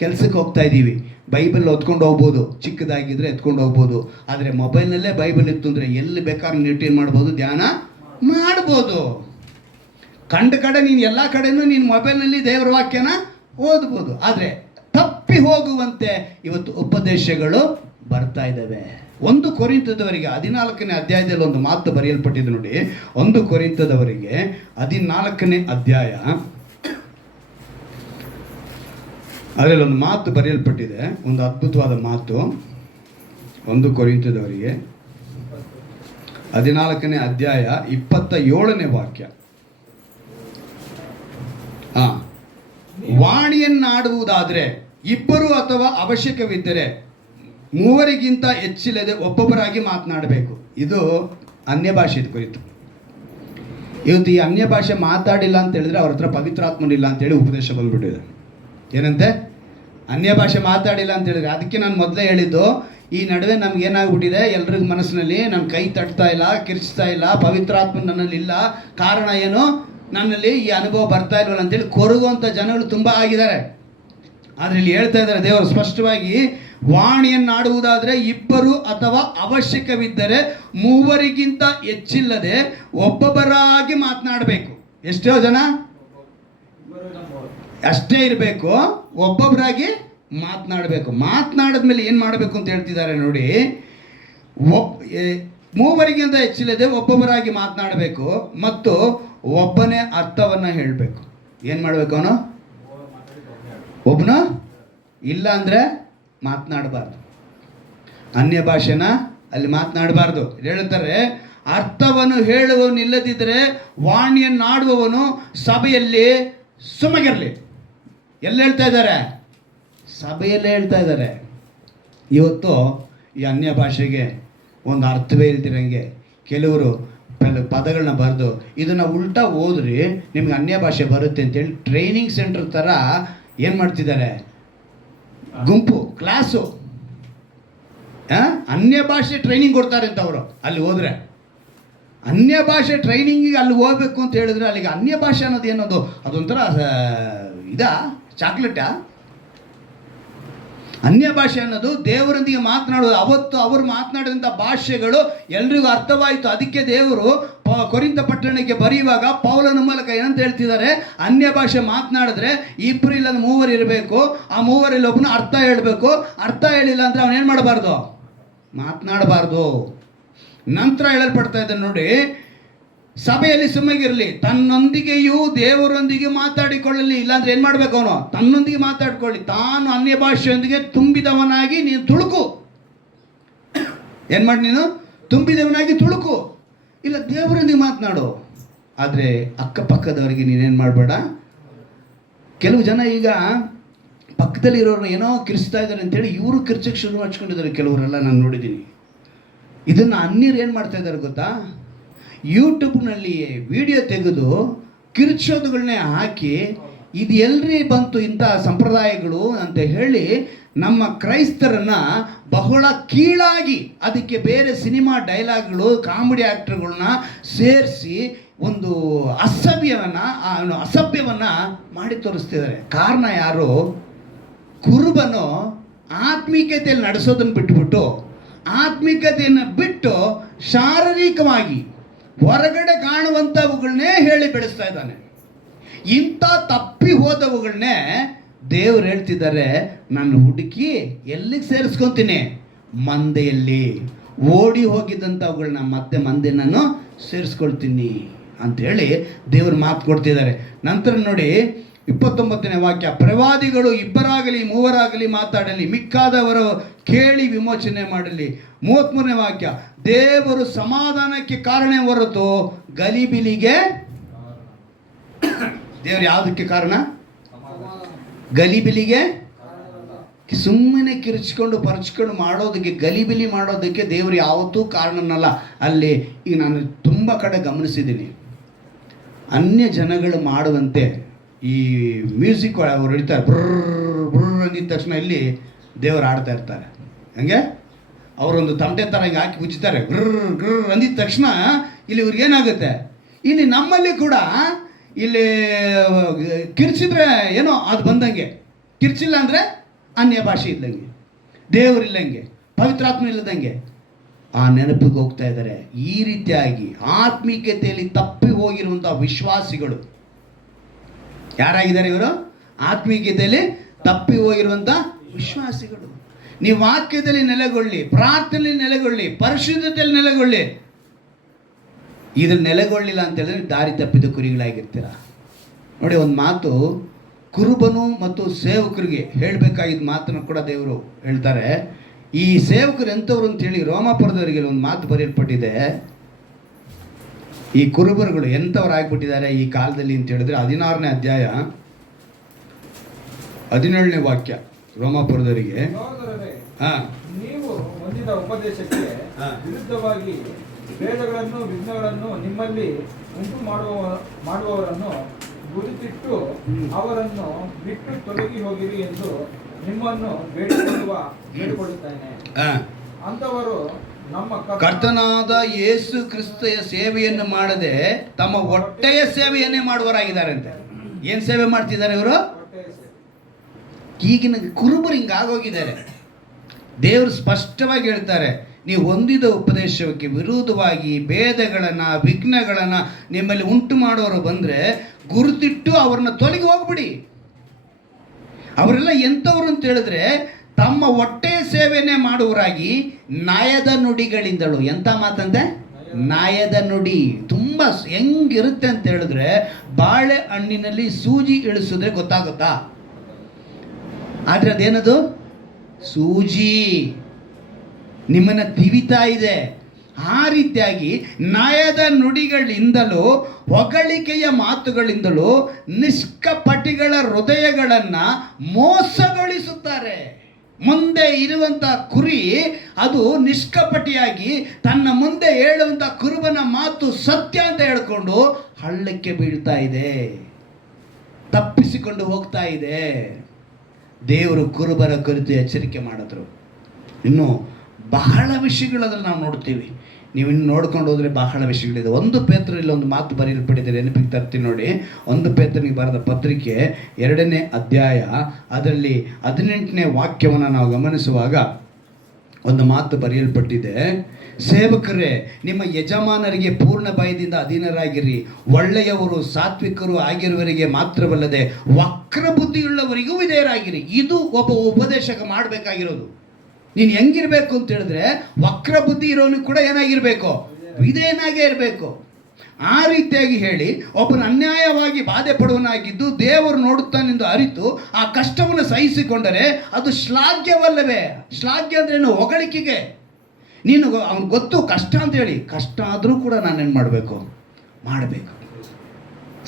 ಕೆಲಸಕ್ಕೆ ಹೋಗ್ತಾ ಇದ್ದೀವಿ, ಬೈಬಲ್ ಓದ್ಕೊಂಡು ಹೋಗ್ಬೋದು, ಚಿಕ್ಕದಾಗಿದ್ದರೆ ಎತ್ಕೊಂಡು ಹೋಗ್ಬೋದು. ಆದರೆ ಮೊಬೈಲ್ನಲ್ಲೇ ಬೈಬಲ್ ಇತ್ತು ಅಂದರೆ ಎಲ್ಲಿ ಬೇಕಾದ್ರೂ ನೀಟೇನು ಮಾಡ್ಬೋದು, ಧ್ಯಾನ ಮಾಡ್ಬೋದು. ಕಂಡ ಕಡೆ ನೀನು ಎಲ್ಲ ಕಡೆನೂ ನೀನು ಮೊಬೈಲ್ನಲ್ಲಿ ದೇವರ ವಾಕ್ಯನ ಓದ್ಬೋದು. ಆದರೆ ತಪ್ಪಿ ಹೋಗುವಂತೆ ಇವತ್ತು ಉಪದೇಶಗಳು ಬರ್ತಾ ಇದ್ದಾವೆ. 1 ಕೊರಿಂಥದವರಿಗೆ 14ನೇ ಅಧ್ಯಾಯದಲ್ಲಿ ಒಂದು ಮಾತು ಬರೆಯಲ್ಪಟ್ಟಿದೆ ನೋಡಿ. 1 ಕೊರಿಂಥದವರಿಗೆ 14ನೇ ಅಧ್ಯಾಯ, ಅದರಲ್ಲಿ ಒಂದು ಮಾತು ಬರೆಯಲ್ಪಟ್ಟಿದೆ, ಒಂದು ಅದ್ಭುತವಾದ ಮಾತು. 1 ಕೊರಿಂಥದವರಿಗೆ 14ನೇ ಅಧ್ಯಾಯ 27ನೇ ವಾಕ್ಯ. ವಾಣಿಯನ್ನಾಡುವುದಾದರೆ ಇಬ್ಬರು ಅಥವಾ ಅವಶ್ಯಕವಿದ್ದರೆ ಮೂವರಿಗಿಂತ ಹೆಚ್ಚಿಲ್ಲದೆ ಒಬ್ಬೊಬ್ಬರಾಗಿ ಮಾತನಾಡಬೇಕು. ಇದು ಅನ್ಯ ಭಾಷೆ ಕುರಿತು. ಇವತ್ತು ಈ ಅನ್ಯ ಭಾಷೆ ಮಾತಾಡಿಲ್ಲ ಅಂತ ಹೇಳಿದ್ರೆ ಅವ್ರ ಹತ್ರ ಪವಿತ್ರಾತ್ಮನಿಲ್ಲ ಅಂತೇಳಿ ಉಪದೇಶ ಬಂದ್ಬಿಟ್ಟಿದೆ. ಏನಂತೆ? ಅನ್ಯ ಭಾಷೆ ಮಾತಾಡಿಲ್ಲ ಅಂತ ಹೇಳಿದ್ರೆ. ಅದಕ್ಕೆ ನಾನು ಮೊದಲೇ ಹೇಳಿದ್ದು, ಈ ನಡುವೆ ನಮ್ಗೆ ಏನಾಗ್ಬಿಟ್ಟಿದೆ, ಎಲ್ರಿಗೂ ಮನಸ್ಸಿನಲ್ಲಿ ನನ್ನ ಕೈ ತಟ್ತಾ ಇಲ್ಲ, ಕಿರ್ಚ್ತಾ ಇಲ್ಲ, ಪವಿತ್ರಾತ್ಮ ನನ್ನಲ್ಲಿ ಇಲ್ಲ. ಕಾರಣ ಏನು? ನನ್ನಲ್ಲಿ ಈ ಅನುಭವ ಬರ್ತಾ ಇಲ್ವಲ್ಲ ಅಂತೇಳಿ ಕೊರಗುವಂಥ ಜನಗಳು ತುಂಬ ಆಗಿದ್ದಾರೆ. ಆದರೆ ಇಲ್ಲಿ ಹೇಳ್ತಾ ಇದ್ದಾರೆ ದೇವರು ಸ್ಪಷ್ಟವಾಗಿ, ವಾಣಿಯನ್ನಾಡುವುದಾದರೆ ಇಬ್ಬರು ಅಥವಾ ಅವಶ್ಯಕವಿದ್ದರೆ ಮೂವರಿಗಿಂತ ಹೆಚ್ಚಿಲ್ಲದೆ ಒಬ್ಬೊಬ್ಬರಾಗಿ ಮಾತನಾಡಬೇಕು. ಎಷ್ಟೋ ಜನ ಅಷ್ಟೇ ಇರಬೇಕು, ಒಬ್ಬೊಬ್ಬರಾಗಿ ಮಾತನಾಡಬೇಕು. ಮಾತನಾಡಿದ್ಮೇಲೆ ಏನು ಮಾಡಬೇಕು ಅಂತ ಹೇಳ್ತಿದ್ದಾರೆ ನೋಡಿ. ಮೂವರಿಗಿಂತ ಹೆಚ್ಚಿಲ್ಲದೆ ಒಬ್ಬೊಬ್ಬರಾಗಿ ಮಾತನಾಡಬೇಕು ಮತ್ತು ಒಬ್ಬನೇ ಅರ್ಥವನ್ನು ಹೇಳಬೇಕು. ಏನು ಮಾಡಬೇಕು? ಅವನು ಒಬ್ಬನು ಇಲ್ಲ ಅಂದರೆ ಮಾತನಾಡಬಾರ್ದು, ಅನ್ಯ ಭಾಷೆನ ಅಲ್ಲಿ ಮಾತನಾಡಬಾರ್ದು. ಹೇಳ್ತಾರೆ, ಅರ್ಥವನ್ನು ಹೇಳುವವನು ಇಲ್ಲದಿದ್ದರೆ ವಾಣಿಯನ್ನಾಡುವವನು ಸಭೆಯಲ್ಲಿ ಸುಮ್ಮಗಿರಲಿ. ಎಲ್ಲಿ ಹೇಳ್ತಾ ಇದ್ದಾರೆ? ಸಭೆಯಲ್ಲೇ ಹೇಳ್ತಾ ಇದ್ದಾರೆ. ಇವತ್ತು ಈ ಅನ್ಯ ಭಾಷೆಗೆ ಒಂದು ಅರ್ಥವೇ ಇಲ್ದಿರಂಗೆ ಕೆಲವರು ಪದಗಳನ್ನ ಬರೆದು ಇದನ್ನು ಉಲ್ಟಾ ಓದ್ರಿ ನಿಮ್ಗೆ ಅನ್ಯ ಭಾಷೆ ಬರುತ್ತೆ ಅಂತೇಳಿ ಟ್ರೈನಿಂಗ್ ಸೆಂಟರ್ ಥರ ಏನು ಮಾಡ್ತಿದ್ದಾರೆ, ಗುಂಪು ಕ್ಲಾಸು, ಅನ್ಯ ಭಾಷೆ ಟ್ರೈನಿಂಗ್ ಕೊಡ್ತಾರೆ ಅಂತ ಅವರು. ಅಲ್ಲಿ ಹೋದರೆ ಅನ್ಯ ಭಾಷೆ ಟ್ರೈನಿಂಗಿಗೆ ಅಲ್ಲಿ ಹೋಗ್ಬೇಕು ಅಂತ ಹೇಳಿದ್ರೆ ಅಲ್ಲಿಗೆ ಅನ್ಯ ಭಾಷೆ ಅನ್ನೋದು ಏನದು? ಅದೊಂಥರ ಇದಾ, ಚಾಕ್ಲೇಟಾ? ಅನ್ಯ ಭಾಷೆ ಅನ್ನೋದು ದೇವರೊಂದಿಗೆ ಮಾತನಾಡೋದು. ಅವತ್ತು ಅವರು ಮಾತನಾಡಿದಂಥ ಭಾಷೆಗಳು ಎಲ್ರಿಗೂ ಅರ್ಥವಾಯಿತು. ಅದಕ್ಕೆ ದೇವರು ಕೊರಿಂಥ ಪಟ್ಟಣಕ್ಕೆ ಬರೆಯುವಾಗ ಪೌಲನ ಮೂಲಕ ಏನಂತ ಹೇಳ್ತಿದ್ದಾರೆ, ಅನ್ಯ ಭಾಷೆ ಮಾತನಾಡಿದ್ರೆ ಇಬ್ಬರು ಇಲ್ಲ ಮೂವರು ಇರಬೇಕು, ಆ ಮೂವರಲ್ಲಿ ಒಬ್ಬನು ಅರ್ಥ ಹೇಳಬೇಕು. ಅರ್ಥ ಹೇಳಿಲ್ಲ ಅಂದರೆ ಅವನೇನು ಮಾಡಬಾರ್ದು, ಮಾತನಾಡಬಾರ್ದು. ನಂತರ ಹೇಳಲ್ಪಡ್ತಾ ಇದ್ದಾನೆ ನೋಡಿ, ಸಭೆಯಲ್ಲಿ ಸುಮ್ಮಗಿರಲಿ, ತನ್ನೊಂದಿಗೆಯೂ ದೇವರೊಂದಿಗೆ ಮಾತಾಡಿಕೊಳ್ಳಲಿ. ಇಲ್ಲಾಂದ್ರೆ ಏನು ಮಾಡಬೇಕು? ಅವನು ತನ್ನೊಂದಿಗೆ ಮಾತಾಡಿಕೊಳ್ಳಿ. ತಾನು ಅನ್ಯ ಭಾಷೆಯೊಂದಿಗೆ ತುಂಬಿದವನಾಗಿ ನೀನು ತುಳುಕು. ಏನು ಮಾಡಿ? ನೀನು ತುಂಬಿದವನಾಗಿ ತುಳುಕು. ಇಲ್ಲ, ದೇವರೊಂದಿಗೆ ಮಾತನಾಡು. ಆದರೆ ಅಕ್ಕಪಕ್ಕದವರಿಗೆ ನೀನೇನು ಮಾಡಬೇಡ. ಕೆಲವು ಜನ ಈಗ ಪಕ್ಕದಲ್ಲಿರೋರನ್ನ ಏನೋ ಕಿರಿಸ್ತಾ ಇದ್ದಾರೆ ಅಂತೇಳಿ ಇವರು ಕಿರ್ಚಕ್ಕೆ ಶುರು ಹಚ್ಕೊಂಡಿದ್ದಾರೆ. ಕೆಲವರೆಲ್ಲ ನಾನು ನೋಡಿದ್ದೀನಿ. ಇದನ್ನು ಅನ್ಯರು ಏನು ಮಾಡ್ತಾ ಇದ್ದಾರೆ ಗೊತ್ತಾ? ಯೂಟ್ಯೂಬ್ನಲ್ಲಿ ವಿಡಿಯೋ ತೆಗೆದು ಕಿರ್ಚೋದುಗಳನ್ನೇ ಹಾಕಿ, ಇದು ಎಲ್ರಿ ಬಂತು ಇಂಥ ಸಂಪ್ರದಾಯಗಳು ಅಂತ ಹೇಳಿ ನಮ್ಮ ಕ್ರೈಸ್ತರನ್ನು ಬಹಳ ಕೀಳಾಗಿ, ಅದಕ್ಕೆ ಬೇರೆ ಸಿನಿಮಾ ಡೈಲಾಗ್ಗಳು, ಕಾಮಿಡಿ ಆ್ಯಕ್ಟರ್ಗಳನ್ನ ಸೇರಿಸಿ ಒಂದು ಅಸಭ್ಯವನ್ನು ಮಾಡಿ ತೋರಿಸ್ತಿದ್ದಾರೆ. ಕಾರಣ ಯಾರು? ಕುರುಬನು ಆತ್ಮೀಕತೆಯಲ್ಲಿ ನಡೆಸೋದನ್ನು ಬಿಟ್ಟುಬಿಟ್ಟು, ಆತ್ಮಿಕತೆಯನ್ನು ಬಿಟ್ಟು ಶಾರೀರಿಕವಾಗಿ ಹೊರಗಡೆ ಕಾಣುವಂಥವುಗಳನ್ನೇ ಹೇಳಿ ಬೆಳೆಸ್ತಾ ಇದ್ದಾನೆ. ಇಂಥ ತಪ್ಪಿ ಹೋದವುಗಳನ್ನೇ ದೇವರು ಹೇಳ್ತಿದ್ದಾರೆ, ನಾನು ಹುಡುಕಿ ಎಲ್ಲಿಗೆ ಸೇರಿಸ್ಕೊತೀನಿ? ಮಂದೆಯಲ್ಲಿ. ಓಡಿ ಹೋಗಿದ್ದಂಥವುಗಳನ್ನ ಮತ್ತೆ ಮಂದೆ ನಾನು ಸೇರಿಸ್ಕೊಳ್ತೀನಿ ಅಂಥೇಳಿ ದೇವರು ಮಾತು ಕೊಡ್ತಿದ್ದಾರೆ. ನಂತರ ನೋಡಿ 29ನೇ ವಾಕ್ಯ, ಪ್ರವಾದಿಗಳು ಇಬ್ಬರಾಗಲಿ ಮೂವರಾಗಲಿ ಮಾತಾಡಲಿ, ಮಿಕ್ಕಾದವರು ಕೇಳಿ ವಿಮೋಚನೆ ಮಾಡಲಿ. 33ನೇ ವಾಕ್ಯ, ದೇವರು ಸಮಾಧಾನಕ್ಕೆ ಕಾರಣ ಹೊರತು ಗಲಿಬಿಲಿಗೆ. ದೇವರು ಯಾವುದಕ್ಕೆ ಕಾರಣ? ಗಲಿಬಿಲಿಗೆ. ಸುಮ್ಮನೆ ಕಿರಿಚ್ಕೊಂಡು ಪರಚ್ಕೊಂಡು ಮಾಡೋದಕ್ಕೆ, ಗಲಿಬಿಲಿ ಮಾಡೋದಕ್ಕೆ ದೇವರು ಯಾವತ್ತೂ ಕಾರಣನಲ್ಲ. ಅಲ್ಲಿ ಈಗ ನಾನು ತುಂಬ ಕಡೆ ಗಮನಿಸಿದ್ದೀನಿ, ಅನ್ಯ ಜನಗಳು ಮಾಡುವಂತೆ ಈ ಮ್ಯೂಸಿಕ್ ಅವ್ರು ಹಿಡಿತಾರೆ, ಬ್ರರ್ ಅಂದಿದ ತಕ್ಷಣ ಇಲ್ಲಿ ದೇವರು ಆಡ್ತಾ ಇರ್ತಾರೆ. ಹಂಗೆ ಅವರೊಂದು ತಮಟೆ ಥರ ಹಿಂಗೆ ಹಾಕಿ ಉಜ್ತಾರೆ, ಗ್ರರ್ ಅಂದಿದ ತಕ್ಷಣ ಇಲ್ಲಿ ಇವ್ರಿಗೇನಾಗುತ್ತೆ? ಇಲ್ಲಿ ನಮ್ಮಲ್ಲಿ ಕೂಡ ಇಲ್ಲಿ ಕಿರ್ಚಿದ್ರೆ ಏನೋ ಅದು ಬಂದಂಗೆ, ಕಿರ್ಚಿಲ್ಲ ಅಂದರೆ ಅನ್ಯ ಭಾಷೆ ಇದ್ದಂಗೆ, ದೇವರಿಲ್ಲಂಗೆ, ಪವಿತ್ರಾತ್ಮ ಇಲ್ಲದಂಗೆ ಆ ನೆನಪಿಗೆ ಹೋಗ್ತಾ ಇದ್ದಾರೆ. ಈ ರೀತಿಯಾಗಿ ಆತ್ಮೀಕತೆಯಲ್ಲಿ ತಪ್ಪಿ ಹೋಗಿರುವಂಥ ವಿಶ್ವಾಸಿಗಳು ಯಾರಾಗಿದ್ದಾರೆ? ಇವರು ಆತ್ಮೀಕತೆಯಲ್ಲಿ ತಪ್ಪಿ ಹೋಗಿರುವಂಥ ವಿಶ್ವಾಸಿಗಳು. ನೀವು ವಾಕ್ಯದಲ್ಲಿ ನೆಲೆಗೊಳ್ಳಿ, ಪ್ರಾರ್ಥನೆಯಲ್ಲಿ ನೆಲೆಗೊಳ್ಳಿ, ಪರಿಶುದ್ಧತೆಯಲ್ಲಿ ನೆಲೆಗೊಳ್ಳಿ. ಇದ್ರಲ್ಲಿ ನೆಲೆಗೊಳ್ಳಿಲ್ಲ ಅಂತ ಹೇಳಿದ್ರೆ ದಾರಿ ತಪ್ಪಿದ ಕುರಿಗಳಾಗಿರ್ತೀರ. ನೋಡಿ, ಒಂದು ಮಾತು ಕುರುಬನು ಮತ್ತು ಸೇವಕರಿಗೆ ಹೇಳಬೇಕಾಗಿದ್ದ ಮಾತನ್ನು ಕೂಡ ದೇವರು ಹೇಳ್ತಾರೆ. ಈ ಸೇವಕರು ಎಂಥವ್ರು ಅಂತೇಳಿ ರೋಮಾಪುರದವರಿಗೆ ಒಂದು ಮಾತು ಬರೆಯಲ್ಪಟ್ಟಿದೆ. ಈ ಕುರುಬರುಗಳು ಎಂಥವ್ರು ಆಗ್ಬಿಟ್ಟಿದ್ದಾರೆ ಈ ಕಾಲದಲ್ಲಿ ಅಂತ ಹೇಳಿದ್ರೆ 16ನೇ ಅಧ್ಯಾಯ 17ನೇ ವಾಕ್ಯ ರೋಮಾಪುರದವರಿಗೆ. ನೀವು ಹೊಂದಿದ ಉಪದೇಶಕ್ಕೆ ವಿರುದ್ಧವಾಗಿ ಭೇದಗಳನ್ನು ವಿಘ್ನಗಳನ್ನು ನಿಮ್ಮಲ್ಲಿ ಉಂಟು ಮಾಡುವವರನ್ನು ಗುರುತಿಟ್ಟು ಅವರನ್ನು ಬಿಟ್ಟು ತೊಲಗಿ ಹೋಗಿರಿ ಎಂದು ನಿಮ್ಮನ್ನು ಬೇಡಿಕೊಳ್ಳುತ್ತೇನೆ. ಅಂತವರು ನಮ್ಮ ಕರ್ತನಾದ ಯೇಸು ಕ್ರಿಸ್ತೆಯ ಸೇವೆಯನ್ನು ಮಾಡದೆ ತಮ್ಮ ಹೊಟ್ಟೆಯ ಸೇವೆಯನ್ನೇ ಮಾಡುವವರಾಗಿದ್ದಾರೆ ಅಂತ. ಏನ್ ಸೇವೆ ಮಾಡ್ತಿದ್ದಾರೆ ಇವರು? ಈಗಿನ ಕುರುಬರು ಹಿಂಗಾಗೋಗಿದ್ದಾರೆ. ದೇವರು ಸ್ಪಷ್ಟವಾಗಿ ಹೇಳ್ತಾರೆ, ನೀವು ಹೊಂದಿದ ಉಪದೇಶಕ್ಕೆ ವಿರೋಧವಾಗಿ ಭೇದಗಳನ್ನು ವಿಘ್ನಗಳನ್ನು ನಿಮ್ಮಲ್ಲಿ ಉಂಟು ಮಾಡೋರು ಬಂದರೆ ಗುರುತಿಟ್ಟು ಅವ್ರನ್ನ ತೊಲಗಿ ಹೋಗ್ಬಿಡಿ. ಅವರೆಲ್ಲ ಎಂಥವ್ರು ಅಂತ ಹೇಳಿದ್ರೆ ತಮ್ಮ ಹೊಟ್ಟೆಯ ಸೇವೆಯನ್ನೇ ಮಾಡುವರಾಗಿ ನ್ಯಾಯದ ನುಡಿಗಳಿಂದಳು. ಎಂಥ ಮಾತಂತೆ? ನ್ಯಾಯದ ನುಡಿ. ತುಂಬ ಹೆಂಗಿರುತ್ತೆ ಅಂತ ಹೇಳಿದ್ರೆ ಬಾಳೆ ಹಣ್ಣಿನಲ್ಲಿ ಸೂಜಿ ಇಳಿಸಿದ್ರೆ ಗೊತ್ತಾಗುತ್ತಾ? ಆದರೆ ಅದೇನದು? ಸೂಜಿ ನಿಮ್ಮನ್ನು ತಿವಿತಾ ಇದೆ. ಆ ರೀತಿಯಾಗಿ ನ್ಯಾಯದ ನುಡಿಗಳಿಂದಲೂ ಹೊಗಳಿಕೆಯ ಮಾತುಗಳಿಂದಲೂ ನಿಷ್ಕಪಟಿಗಳ ಹೃದಯಗಳನ್ನು ಮೋಸಗೊಳಿಸುತ್ತಾರೆ. ಮುಂದೆ ಇರುವಂಥ ಕುರಿ ಅದು ನಿಷ್ಕಪಟಿಯಾಗಿ ತನ್ನ ಮುಂದೆ ಹೇಳುವಂಥ ಕುರುಬನ ಮಾತು ಸತ್ಯ ಅಂತ ಹೇಳ್ಕೊಂಡು ಹಳ್ಳಕ್ಕೆ ಬೀಳ್ತಾ ಇದೆ, ತಪ್ಪಿಸಿಕೊಂಡು ಹೋಗ್ತಾ ಇದೆ. ದೇವರು ಕುರುಬರ ಕುರಿತು ಎಚ್ಚರಿಕೆ ಮಾಡಿದ್ರು. ಇನ್ನು ಬಹಳ ವಿಷಯಗಳದ್ರಲ್ಲಿ ನಾವು ನೋಡ್ತೀವಿ. ನೀವು ಇನ್ನು ನೋಡ್ಕೊಂಡು ಹೋದರೆ ಬಹಳ ವಿಷಯಗಳಿದೆ. 1 ಪೇತ್ರದಲ್ಲಿ ಒಂದು ಮಾತು ಬರೆಯಲ್ಪಟ್ಟಿದೆ, ನೆನಪಿಗೆ ತರ್ತೀನಿ ನೋಡಿ. 1 ಪೇತ್ರನಿಗೆ ಬರೆದ ಪತ್ರಿಕೆ 2ನೇ ಅಧ್ಯಾಯ ಅದರಲ್ಲಿ 18ನೇ ವಾಕ್ಯವನ್ನು ನಾವು ಗಮನಿಸುವಾಗ ಒಂದು ಮಾತು ಬರೆಯಲ್ಪಟ್ಟಿದೆ. ಸೇವಕರೇ, ನಿಮ್ಮ ಯಜಮಾನರಿಗೆ ಪೂರ್ಣ ಭಯದಿಂದ ಅಧೀನರಾಗಿರಿ. ಒಳ್ಳೆಯವರು ಸಾತ್ವಿಕರು ಆಗಿರುವವರಿಗೆ ಮಾತ್ರವಲ್ಲದೆ ವಕ್ರ ಬುದ್ಧಿಯುಳ್ಳವರಿಗೂ ವಿಧೇಯರಾಗಿರಿ. ಇದು ಒಬ್ಬ ಉಪದೇಶಕ ಮಾಡಬೇಕಾಗಿರೋದು. ನೀನು ಹೆಂಗಿರ್ಬೇಕು ಅಂತ ಹೇಳಿದ್ರೆ ವಕ್ರ ಬುದ್ಧಿ ಇರೋನಿಗೆ ಕೂಡ ಏನಾಗಿರ್ಬೇಕು? ವಿಧೇಯನಾಗೇ ಇರಬೇಕು. ಆ ರೀತಿಯಾಗಿ ಹೇಳಿ ಒಬ್ಬನ ಅನ್ಯಾಯವಾಗಿ ಬಾಧೆ ಪಡುವನಾಗಿದ್ದು ದೇವರು ನೋಡುತ್ತಾನೆಂದು ಅರಿತು ಆ ಕಷ್ಟವನ್ನು ಸಹಿಸಿಕೊಂಡರೆ ಅದು ಶ್ಲಾಘ್ಯವಲ್ಲವೇ? ಶ್ಲಾಘ್ಯ ಅಂದ್ರೇನು? ಹೊಗಳಿಕೆಗೆ. ನೀನು ಅವ್ನು ಗೊತ್ತು ಕಷ್ಟ ಅಂತ ಹೇಳಿ, ಕಷ್ಟ ಆದರೂ ಕೂಡ ನಾನೇನು ಮಾಡಬೇಕು?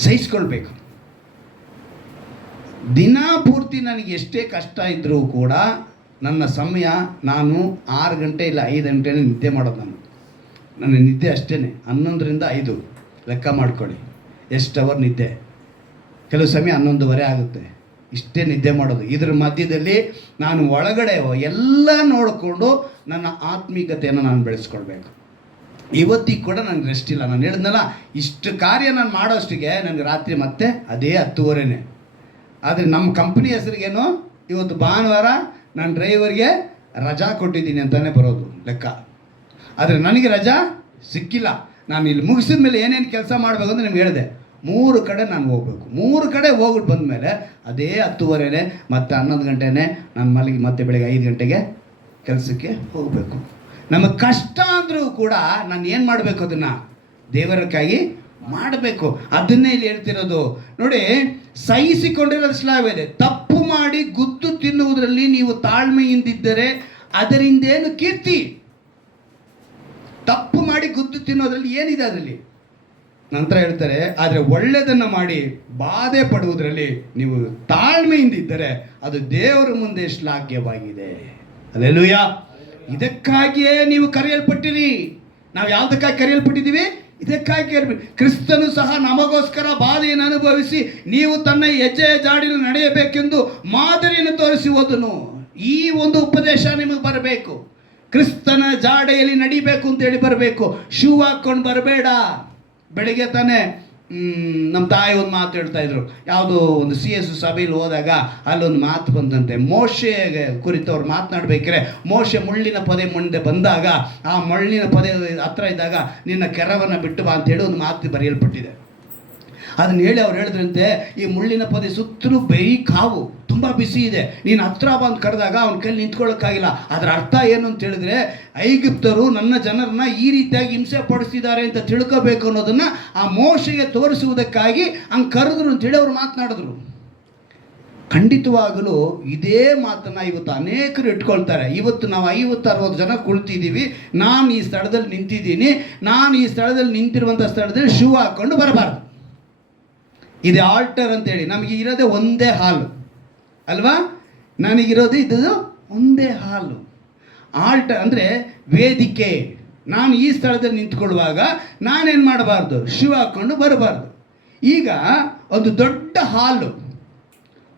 ಸಹಿಸ್ಕೊಳ್ಬೇಕು. ದಿನ ಪೂರ್ತಿ ನನಗೆ ಎಷ್ಟೇ ಕಷ್ಟ ಇದ್ದರೂ ಕೂಡ ನನ್ನ ಸಮಯ ನಾನು 6 ಗಂಟೆ ಇಲ್ಲ 5 ಗಂಟೆ ನಿದ್ದೆ ಮಾಡೋದು. ನನ್ನ ನಿದ್ದೆ ಅಷ್ಟೇ 11ರಿಂದ 5 ಲೆಕ್ಕ ಮಾಡ್ಕೊಳ್ಳಿ. ಎಷ್ಟು ಅವರ್ ನಿದ್ದೆ? ಕೆಲವು ಸಮಯ 11:30 ಆಗುತ್ತೆ. ಇಷ್ಟೇ ನಿದ್ದೆ ಮಾಡೋದು. ಇದ್ರ ಮಧ್ಯದಲ್ಲಿ ನಾನು ಒಳಗಡೆ ಎಲ್ಲ ನೋಡಿಕೊಂಡು ನನ್ನ ಆತ್ಮೀಕತೆಯನ್ನು ನಾನು ಬೆಳೆಸ್ಕೊಳ್ಬೇಕು. ಇವತ್ತಿಗೆ ಕೂಡ ನನಗೆ ರೆಸ್ಟ್ ಇಲ್ಲ. ನಾನು ಹೇಳಿದ್ನಲ್ಲ, ಇಷ್ಟು ಕಾರ್ಯ ನಾನು ಮಾಡೋಷ್ಟಿಗೆ ನನಗೆ ರಾತ್ರಿ ಮತ್ತೆ ಅದೇ 10:30. ಆದರೆ ನಮ್ಮ ಕಂಪ್ನಿ ಹೆಸರಿಗೇನು ಇವತ್ತು ಭಾನುವಾರ ನಾನು ಡ್ರೈವರ್ಗೆ ರಜಾ ಕೊಟ್ಟಿದ್ದೀನಿ ಅಂತಲೇ ಬರೋದು ಲೆಕ್ಕ. ಆದರೆ ನನಗೆ ರಜಾ ಸಿಕ್ಕಿಲ್ಲ. ನಾನು ಇಲ್ಲಿ ಮುಗಿಸಿದ ಮೇಲೆ ಏನೇನು ಕೆಲಸ ಮಾಡಬೇಕು ಅಂತ ನಿಮ್ಗೆ ಹೇಳಿದೆ. 3 ಕಡೆ ನಾನು ಹೋಗ್ಬೇಕು. 3 ಕಡೆ ಹೋಗ್ಬಿಟ್ಟು ಬಂದಮೇಲೆ ಅದೇ 10:30 ಮತ್ತು 11 ಗಂಟೆನೇ ನಾನು ಮಲಗಿ ಮತ್ತೆ ಬೆಳಗ್ಗೆ 5 ಗಂಟೆಗೆ ಕೆಲಸಕ್ಕೆ ಹೋಗಬೇಕು. ನಮಗೆ ಕಷ್ಟ ಅಂದರೂ ಕೂಡ ನಾನು ಏನು ಮಾಡಬೇಕು? ಅದನ್ನು ದೇವರಕ್ಕಾಗಿ ಮಾಡಬೇಕು. ಅದನ್ನೇ ಇಲ್ಲಿ ಹೇಳ್ತಿರೋದು ನೋಡಿ. ಸಹಿಸಿಕೊಂಡಿರೋದು ಶ್ಲಾಘ್ಯವಿದೆ. ತಪ್ಪು ಮಾಡಿ ಗುದ್ದು ತಿನ್ನುವುದರಲ್ಲಿ ನೀವು ತಾಳ್ಮೆಯಿಂದಿದ್ದರೆ ಅದರಿಂದೇನು ಕೀರ್ತಿ? ತಪ್ಪು ಮಾಡಿ ಗುದ್ದು ತಿನ್ನೋದ್ರಲ್ಲಿ ಏನಿದೆ? ಅದರಲ್ಲಿ ನಂತರ ಹೇಳ್ತಾರೆ, ಆದರೆ ಒಳ್ಳೆಯದನ್ನು ಮಾಡಿ ಬಾಧೆ ಪಡುವುದರಲ್ಲಿ ನೀವು ತಾಳ್ಮೆಯಿಂದಿದ್ದರೆ ಅದು ದೇವರ ಮುಂದೆ ಶ್ಲಾಘ್ಯವಾಗಿದೆ. ಹಲ್ಲೆಲೂಯ. ಇದಕ್ಕಾಗಿಯೇ ನೀವು ಕರೆಯಲ್ಪಟ್ಟಿರಿ. ನಾವು ಯಾವುದಕ್ಕಾಗಿ ಕರೆಯಲ್ಪಟ್ಟಿದ್ದೀವಿ? ಇದಕ್ಕಾಗಿ ಕ್ರಿಸ್ತನು ಸಹ ನಮಗೋಸ್ಕರ ಬಾಧೆಯನ್ನು ಅನುಭವಿಸಿ ನೀವು ತನ್ನ ಹೆಜ್ಜೆಯ ಜಾಡಿನ ನಡೆಯಬೇಕೆಂದು ಮಾದರಿಯನ್ನು ತೋರಿಸಿ ಹೋದನು. ಈ ಒಂದು ಉಪದೇಶ ನಿಮಗೆ ಬರಬೇಕು. ಕ್ರಿಸ್ತನ ಜಾಡೆಯಲ್ಲಿ ನಡಿಬೇಕು ಅಂತೇಳಿ ಬರಬೇಕು. ಶೂ ಹಾಕ್ಕೊಂಡು ಬರಬೇಡ. ಬೆಳಿಗ್ಗೆ ತಾನೇ ನಮ್ಮ ತಾಯಿ ಒಂದು ಮಾತು ಹೇಳ್ತಾ ಇದ್ರು, ಯಾವುದೋ ಒಂದು CS ಸಭೆಯಲ್ಲಿ ಹೋದಾಗ ಅಲ್ಲೊಂದು ಮಾತು ಬಂದಂತೆ. ಮೋಶೆ ಕುರಿತವ್ರು ಮಾತನಾಡ್ಬೇಕಾದ್ರೆ ಮೋಶೆ ಮುಳ್ಳಿನ ಪೊದೆ ಮುಂದೆ ಬಂದಾಗ ಆ ಮುಳ್ಳಿನ ಪೊದೆ ಹತ್ರ ಇದ್ದಾಗ ನಿನ್ನ ಕೆರವನ್ನು ಬಿಟ್ಟು ಬಾ ಅಂತೇಳಿ ಒಂದು ಮಾತು ಬರೆಯಲ್ಪಟ್ಟಿದೆ. ಅದನ್ನ ಹೇಳಿ ಅವ್ರು ಹೇಳಿದ್ರಂತೆ, ಈ ಮುಳ್ಳಿನ ಪೊದೆ ಸುತ್ತಲೂ ಬರೀ ಕಾವು, ತುಂಬ ಬಿಸಿ ಇದೆ, ನೀನು ಹತ್ರ ಬಂದು ಕರೆದಾಗ ಅವ್ನ ಕೈಲಿ ನಿಂತ್ಕೊಳ್ಳೋಕ್ಕಾಗಿಲ್ಲ. ಅದರ ಅರ್ಥ ಏನು ಅಂತ ಹೇಳಿದ್ರೆ, ಐಗುಪ್ತರು ನನ್ನ ಜನರನ್ನ ಈ ರೀತಿಯಾಗಿ ಹಿಂಸೆ ಪಡಿಸಿದ್ದಾರೆ ಅಂತ ತಿಳ್ಕೋಬೇಕು ಅನ್ನೋದನ್ನು ಆ ಮೋಶೆಗೆ ತೋರಿಸುವುದಕ್ಕಾಗಿ ಹಂಗೆ ಕರೆದ್ರು ಅಂತೇಳಿ ಅವ್ರು ಮಾತನಾಡಿದ್ರು. ಖಂಡಿತವಾಗಲೂ ಇದೇ ಮಾತನ್ನು ಇವತ್ತು ಅನೇಕರು ಇಟ್ಕೊಳ್ತಾರೆ. ಇವತ್ತು ನಾವು 50-60 ಜನ ಕುಳಿತಿದ್ದೀವಿ, ನಾನು ಈ ಸ್ಥಳದಲ್ಲಿ ನಿಂತಿದ್ದೀನಿ, ನಾನು ಈ ಸ್ಥಳದಲ್ಲಿ ನಿಂತಿರುವಂಥ ಸ್ಥಳದಲ್ಲಿ ಶೂ ಹಾಕ್ಕೊಂಡು ಬರಬಾರ್ದು. ಇದು ಆಲ್ಟರ್ ಅಂತೇಳಿ ನಮಗೆ ಇರೋದೇ ಒಂದೇ ಹಾಲು ಅಲ್ವಾ? ನನಗಿರೋದು ಇದು ಒಂದೇ ಹಾಲು. ಆಲ್ಟರ್ ಅಂದರೆ ವೇದಿಕೆ. ನಾನು ಈ ಸ್ಥಳದಲ್ಲಿ ನಿಂತ್ಕೊಳ್ಳುವಾಗ ನಾನೇನು ಮಾಡಬಾರ್ದು? ಶೂ ಹಾಕ್ಕೊಂಡು ಬರಬಾರ್ದು. ಈಗ ಒಂದು ದೊಡ್ಡ ಹಾಲು,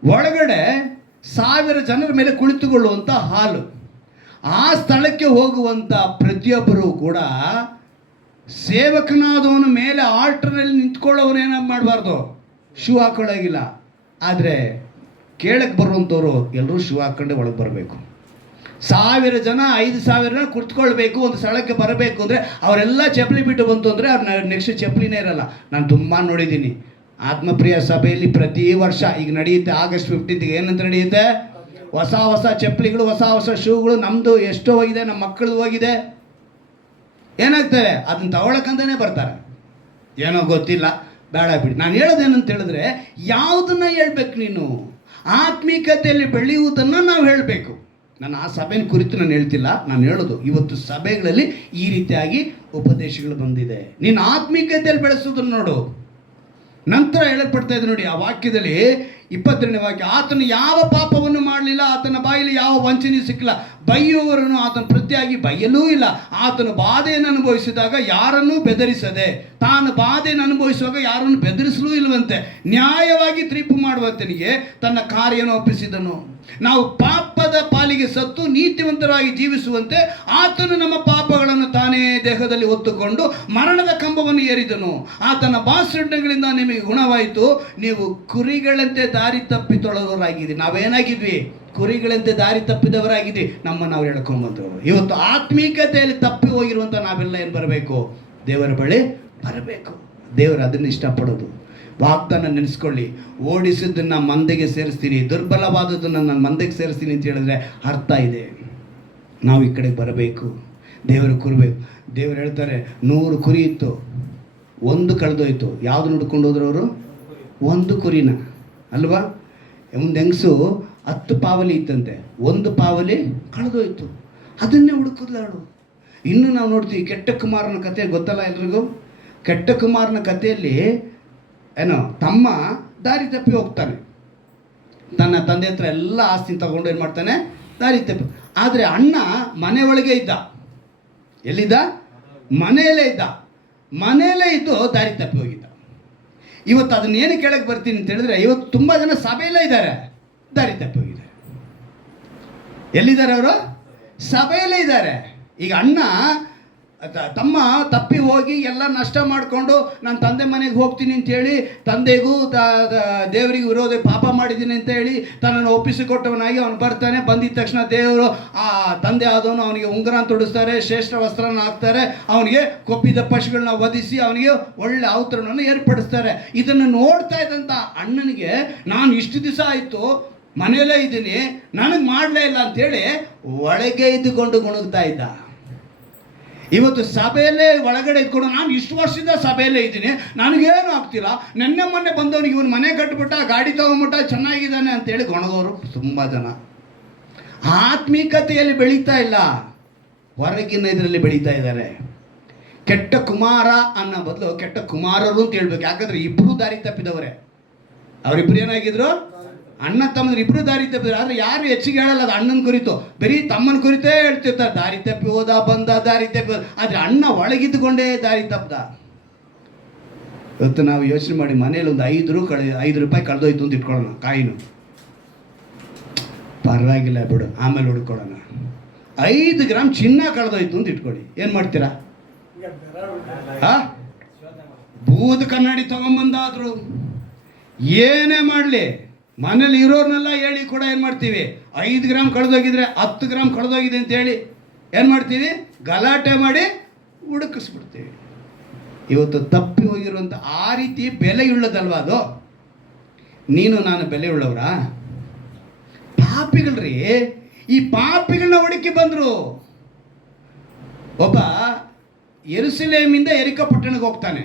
ಒಳಗಡೆ 1000 ಜನರ ಮೇಲೆ ಕುಳಿತುಕೊಳ್ಳುವಂಥ ಹಾಲು. ಆ ಸ್ಥಳಕ್ಕೆ ಹೋಗುವಂಥ ಪ್ರತಿಯೊಬ್ಬರೂ ಕೂಡ ಸೇವಕನಾದವನ ಮೇಲೆ ಆಲ್ಟರ್ನಲ್ಲಿ ನಿಂತ್ಕೊಳ್ಳೋವನೇನ ಮಾಡಬಾರ್ದು? ಶೂ ಹಾಕೊಳ್ಳೋಗಿಲ್ಲ. ಆದರೆ ಕೇಳಕ್ಕೆ ಬರುವಂಥವ್ರು ಎಲ್ಲರೂ ಶೂ ಹಾಕ್ಕೊಂಡೆ ಒಳಗೆ ಬರಬೇಕು. 1000 ಜನ 5000 ಜನ ಕುತ್ಕೊಳ್ಬೇಕು, ಒಂದು ಸ್ಥಳಕ್ಕೆ ಬರಬೇಕು ಅಂದರೆ ಅವರೆಲ್ಲ ಚಪ್ಪಲಿ ಬಿಟ್ಟು ಬಂತು ಅಂದರೆ ಅವ್ರು ನೆಕ್ಸ್ಟ್ ಚಪ್ಪಲಿನೇ ಇರಲ್ಲ. ನಾನು ತುಂಬ ನೋಡಿದ್ದೀನಿ ಆತ್ಮಪ್ರಿಯ ಸಭೆಯಲ್ಲಿ ಪ್ರತಿ ವರ್ಷ ಈಗ ನಡೆಯುತ್ತೆ. August 15ಗೆ ಏನಂತ ನಡೆಯುತ್ತೆ? ಹೊಸ ಚಪ್ಪಲಿಗಳು, ಹೊಸ ಶೂಗಳು. ನಮ್ಮದು ಎಷ್ಟೋ ಹೋಗಿದೆ, ನಮ್ಮ ಮಕ್ಕಳದು ಹೋಗಿದೆ. ಏನಾಗ್ತವೆ? ಅದನ್ನು ತಗೊಳಕ್ಕಂತಲೇ ಬರ್ತಾರೆ. ಏನೋ ಗೊತ್ತಿಲ್ಲ, ಬೇಡ ಬಿಡಿ. ನಾನು ಹೇಳೋದೇನಂತ ಹೇಳಿದ್ರೆ, ಯಾವುದನ್ನು ಹೇಳ್ಬೇಕು ನೀನು? ಆತ್ಮೀಕತೆಯಲ್ಲಿ ಬೆಳೆಯುವುದನ್ನು ನಾವು ಹೇಳಬೇಕು. ನಾನು ಆ ಸಭೆನ ಕುರಿತು ನಾನು ಹೇಳ್ತಿಲ್ಲ, ನಾನು ಹೇಳೋದು ಇವತ್ತು ಸಭೆಗಳಲ್ಲಿ ಈ ರೀತಿಯಾಗಿ ಉಪದೇಶಗಳು ಬಂದಿದೆ. ನೀನು ಆತ್ಮೀಕತೆಯಲ್ಲಿ ಬೆಳೆಸೋದನ್ನು ನೋಡು. ನಂತರ ಹೇಳಲ್ಪಡ್ತಾ ಇದೆ ನೋಡಿ ಆ ವಾಕ್ಯದಲ್ಲಿ, 22ನೇ ವಾಕ್ಯ, ಆತನು ಯಾವ ಪಾಪವನ್ನು ಮಾಡಲಿಲ್ಲ, ಆತನ ಬಾಯಲ್ಲಿ ಯಾವ ವಂಚನೆ ಸಿಕ್ಕಿಲ್ಲ, ಬೈಯುವವರನ್ನು ಆತನ ಪ್ರತಿಯಾಗಿ ಬೈಯಲೂ ಇಲ್ಲ. ಆತನು ಬಾಧೆಯನ್ನು ಅನುಭವಿಸಿದಾಗ ಯಾರನ್ನೂ ಬೆದರಿಸದೆ, ತಾನು ಬಾಧೆಯನ್ನು ಅನುಭವಿಸುವಾಗ ಯಾರನ್ನು ಬೆದರಿಸಲೂ ಇಲ್ಲವಂತೆ, ನ್ಯಾಯವಾಗಿ ತೀರ್ಪು ಮಾಡುವಂತನಿಗೆ ತನ್ನ ಕಾರ್ಯವನ್ನು ಒಪ್ಪಿಸಿದನು. ನಾವು ಪಾಪದ ಪಾಲಿಗೆ ಸತ್ತು ನೀತಿವಂತರಾಗಿ ಜೀವಿಸುವಂತೆ ಆತನು ನಮ್ಮ ಪಾಪಗಳನ್ನು ತಾನೇ ದೇಹದಲ್ಲಿ ಹೊತ್ತುಕೊಂಡು ಮರಣದ ಕಂಬವನ್ನು ಏರಿದನು. ಆತನ ಬಾಸುಂಡೆಗಳಿಂದ ನಿಮಗೆ ಗುಣವಾಯಿತು. ನೀವು ಕುರಿಗಳಂತೆ ದಾರಿ ತಪ್ಪಿ ತೊಳೆದವರಾಗಿದ್ದೀವಿ. ನಾವೇನಾಗಿದ್ವಿ? ಕುರಿಗಳಂತೆ ದಾರಿ ತಪ್ಪಿದವರಾಗಿದ್ವಿ. ನಮ್ಮನ್ನು ನಾವು ಹೇಳ್ಕೊಂಬಂದ್ರು. ಇವತ್ತು ಆತ್ಮೀಕತೆಯಲ್ಲಿ ತಪ್ಪಿ ಹೋಗಿರುವಂಥ ನಾವೆಲ್ಲ ಏನು ಬರಬೇಕು? ದೇವರ ಬಳಿ ಬರಬೇಕು. ದೇವರು ಅದನ್ನು ಇಷ್ಟಪಡೋದು. ವಾಗ್ದಾನ ನೆನೆಸ್ಕೊಳ್ಳಿ, ಓಡಿಸಿದ್ದನ್ನು ಮಂದೆಗೆ ಸೇರಿಸ್ತೀನಿ, ದುರ್ಬಲವಾದದ್ದನ್ನು ನಾನು ಮಂದೆಗೆ ಸೇರಿಸ್ತೀನಿ ಅಂತ ಹೇಳಿದ್ರೆ ಅರ್ಥ ಇದೆ. ನಾವು ಈ ಕಡೆಗೆ ಬರಬೇಕು, ದೇವರು ಕುರಬೇಕು. ದೇವರು ಹೇಳ್ತಾರೆ 100 ಕುರಿ ಇತ್ತು, 1 ಕಳೆದೋಯ್ತು. ಯಾವುದು ಹುಡ್ಕೊಂಡು ಹೋದ್ರು ಅವರು? 1 ಕುರಿನ ಅಲ್ವಾ? ಒಂದು ಹೆಂಗಸು 10 ಪಾವಲಿ ಇತ್ತಂತೆ, 1 ಪಾವಲಿ ಕಳೆದೋಯ್ತು. ಅದನ್ನೇ ಹುಡುಕಿದ್ಲಾಳು. ಇನ್ನು ನಾವು ನೋಡ್ತೀವಿ ಕೆಟ್ಟ ಕುಮಾರನ ಕಥೆ ಗೊತ್ತಲ್ಲ ಎಲ್ರಿಗೂ. ಕೆಟ್ಟ ಕುಮಾರನ ಕಥೆಯಲ್ಲಿ ಏನೋ ತಮ್ಮ ದಾರಿ ತಪ್ಪಿ ಹೋಗ್ತಾನೆ, ತನ್ನ ತಂದೆ ಹತ್ರ ಎಲ್ಲ ಆಸ್ತಿ ತಗೊಂಡು ಏನು ಮಾಡ್ತಾನೆ? ದಾರಿ ತಪ್ಪಿ. ಆದರೆ ಅಣ್ಣ ಮನೆ ಒಳಗೆ ಇದ್ದ. ಎಲ್ಲಿದ್ದ? ಮನೆಯಲ್ಲೇ ಇದ್ದ. ಮನೆಯಲ್ಲೇ ಇದ್ದು ದಾರಿ ತಪ್ಪಿ ಹೋಗಿದ್ದ. ಇವತ್ತು ಅದನ್ನ ಏನು ಕೇಳಕ್ಕೆ ಬರ್ತೀನಿ ಅಂತ ಹೇಳಿದ್ರೆ, ಇವತ್ತು ತುಂಬ ಜನ ಸಭೆಯಲ್ಲೇ ಇದ್ದಾರೆ, ದಾರಿ ತಪ್ಪಿ ಹೋಗಿದ್ದಾರೆ. ಎಲ್ಲಿದ್ದಾರೆ ಅವರು? ಸಭೆಯಲ್ಲೇ ಇದ್ದಾರೆ. ಈಗ ಅಣ್ಣ ತಮ್ಮ ತಪ್ಪಿ ಹೋಗಿ ಎಲ್ಲ ನಷ್ಟ ಮಾಡಿಕೊಂಡು ನಾನು ತಂದೆ ಮನೆಗೆ ಹೋಗ್ತೀನಿ ಅಂತೇಳಿ, ತಂದೆಗೂ ದೇವರಿಗೆ ವಿರೋಧ ಪಾಪ ಮಾಡಿದ್ದೀನಿ ಅಂತ ಹೇಳಿ ತನ್ನನ್ನು ಒಪ್ಪಿಸಿಕೊಟ್ಟವನಾಗಿ ಅವನು ಬರ್ತಾನೆ. ಬಂದಿದ್ದ ತಕ್ಷಣ ದೇವರು ಆ ತಂದೆ ಆದವನು ಅವನಿಗೆ ಉಂಗುರ ತೊಡಿಸ್ತಾರೆ, ಶ್ರೇಷ್ಠ ವಸ್ತ್ರನ ಹಾಕ್ತಾರೆ, ಅವನಿಗೆ ಕೊಪ್ಪಿದ ಪಶುಗಳನ್ನ ವಧಿಸಿ ಅವನಿಗೆ ಒಳ್ಳೆ ಔತರಣವನ್ನು ಏರ್ಪಡಿಸ್ತಾರೆ. ಇದನ್ನು ನೋಡ್ತಾ ಇದ್ದಂಥ ಅಣ್ಣನಿಗೆ, ನಾನು ಇಷ್ಟು ದಿವಸ ಆಯಿತು ಮನೆಯಲ್ಲೇ ಇದ್ದೀನಿ, ನನಗೆ ಮಾಡಲೇ ಇಲ್ಲ ಅಂಥೇಳಿ ಒಳಗೆ ಇದ್ದುಕೊಂಡು ಗುಣಗ್ತಾ ಇದ್ದ. ಇವತ್ತು ಸಭೆಯಲ್ಲೇ ಒಳಗಡೆ ಇದ್ಕೊಂಡು, ನಾನು ಇಷ್ಟು ವರ್ಷದಿಂದ ಸಭೆಯಲ್ಲೇ ಇದ್ದೀನಿ, ನನಗೇನು ಆಗ್ತಿಲ್ಲ, ನೆನ್ನೆ ಮೊನ್ನೆ ಬಂದವನಿಗೆ ಇವನು ಮನೆ ಕಟ್ಬಿಟ್ಟ, ಗಾಡಿ ತಗೊಂಬಿಟ್ಟ, ಚೆನ್ನಾಗಿದ್ದಾನೆ ಅಂತೇಳಿ ಗೊಣಗೋರು ತುಂಬ ಜನ. ಆತ್ಮೀಕತೆಯಲ್ಲಿ ಬೆಳೀತಾ ಇಲ್ಲ, ಹೊರಗಿನ ಇದರಲ್ಲಿ ಬೆಳೀತಾ ಇದ್ದಾರೆ. ಕೆಟ್ಟ ಕುಮಾರ ಅನ್ನೋ ಬದಲು ಕೆಟ್ಟ ಕುಮಾರರು ಅಂತ ಹೇಳ್ಬೇಕು. ಯಾಕಂದರೆ ಇಬ್ಬರು ದಾರಿ ತಪ್ಪಿದವರೇ. ಅವರಿಬ್ಬರು ಏನಾಗಿದ್ರು? ಅಣ್ಣ ತಮ್ಮಂದ್ರೆ ಇಬ್ಬರು ದಾರಿ ತಪ್ಪಿದ್ರು. ಆದರೆ ಯಾರು ಹೆಚ್ಚಿಗೆ ಹೇಳಲ್ಲ ಅದು ಅಣ್ಣನ ಕುರಿತು, ಬರೀ ತಮ್ಮನ ಕುರಿತೇ ಹೇಳ್ತಿರ್ತಾರೆ. ದಾರಿ ತಪ್ಪಿ ಹೋದ, ಬಂದ, ದಾರಿ ತಪ್ಪಿ. ಆದರೆ ಅಣ್ಣ ಒಳಗಿದ್ದುಕೊಂಡೇ ದಾರಿ ತಪ್ಪದ. ಇವತ್ತು ನಾವು ಯೋಚನೆ ಮಾಡಿ, ಮನೇಲಿ ಒಂದು 5 ರೂಪಾಯಿ ಕಳೆದೋಯ್ತು ಅಂತ ಇಟ್ಕೊಳ್ಳೋಣ, ಕಾಯಿನು ಪರವಾಗಿಲ್ಲ ಬಿಡು, ಆಮೇಲೆ ಹುಡ್ಕೊಳ್ಳೋಣ. 5 ಗ್ರಾಮ್ ಚಿನ್ನ ಕಳೆದೋಯ್ತು ಅಂತ ಇಟ್ಕೊಳ್ಳಿ, ಏನು ಮಾಡ್ತೀರಾ? ಬೂದ್ ಕನ್ನಡಿ ತಗೊಂಬಂದಾದ್ರು ಏನೇ ಮಾಡಲಿ ಮನೇಲಿ ಇರೋರ್ನೆಲ್ಲ ಹೇಳಿ ಕೂಡ ಏನು ಮಾಡ್ತೀವಿ, 5 ಗ್ರಾಮ್ ಕಳೆದೋಗಿದ್ರೆ 10 ಗ್ರಾಮ್ ಕಳೆದೋಗಿದೆ ಅಂತೇಳಿ ಏನು ಮಾಡ್ತೀವಿ, ಗಲಾಟೆ ಮಾಡಿ ಹುಡುಕಿಸ್ಬಿಡ್ತೀವಿ. ಇವತ್ತು ತಪ್ಪಿ ಹೋಗಿರುವಂಥ ಆ ರೀತಿ ಬೆಲೆಯುಳ್ಳದಲ್ವ ಅದು. ನೀನು ನಾನು ಬೆಲೆಯುಳ್ಳವರಾ? ಪಾಪಿಗಳ್ರಿ. ಈ ಪಾಪಿಗಳನ್ನ ಹುಡುಕಿ ಬಂದರು. ಒಬ್ಬ ಯೆರೂಸಲೇಮಿಂದ ಯೆರಿಕೋ ಪಟ್ಟಣಕ್ಕೆ ಹೋಗ್ತಾನೆ.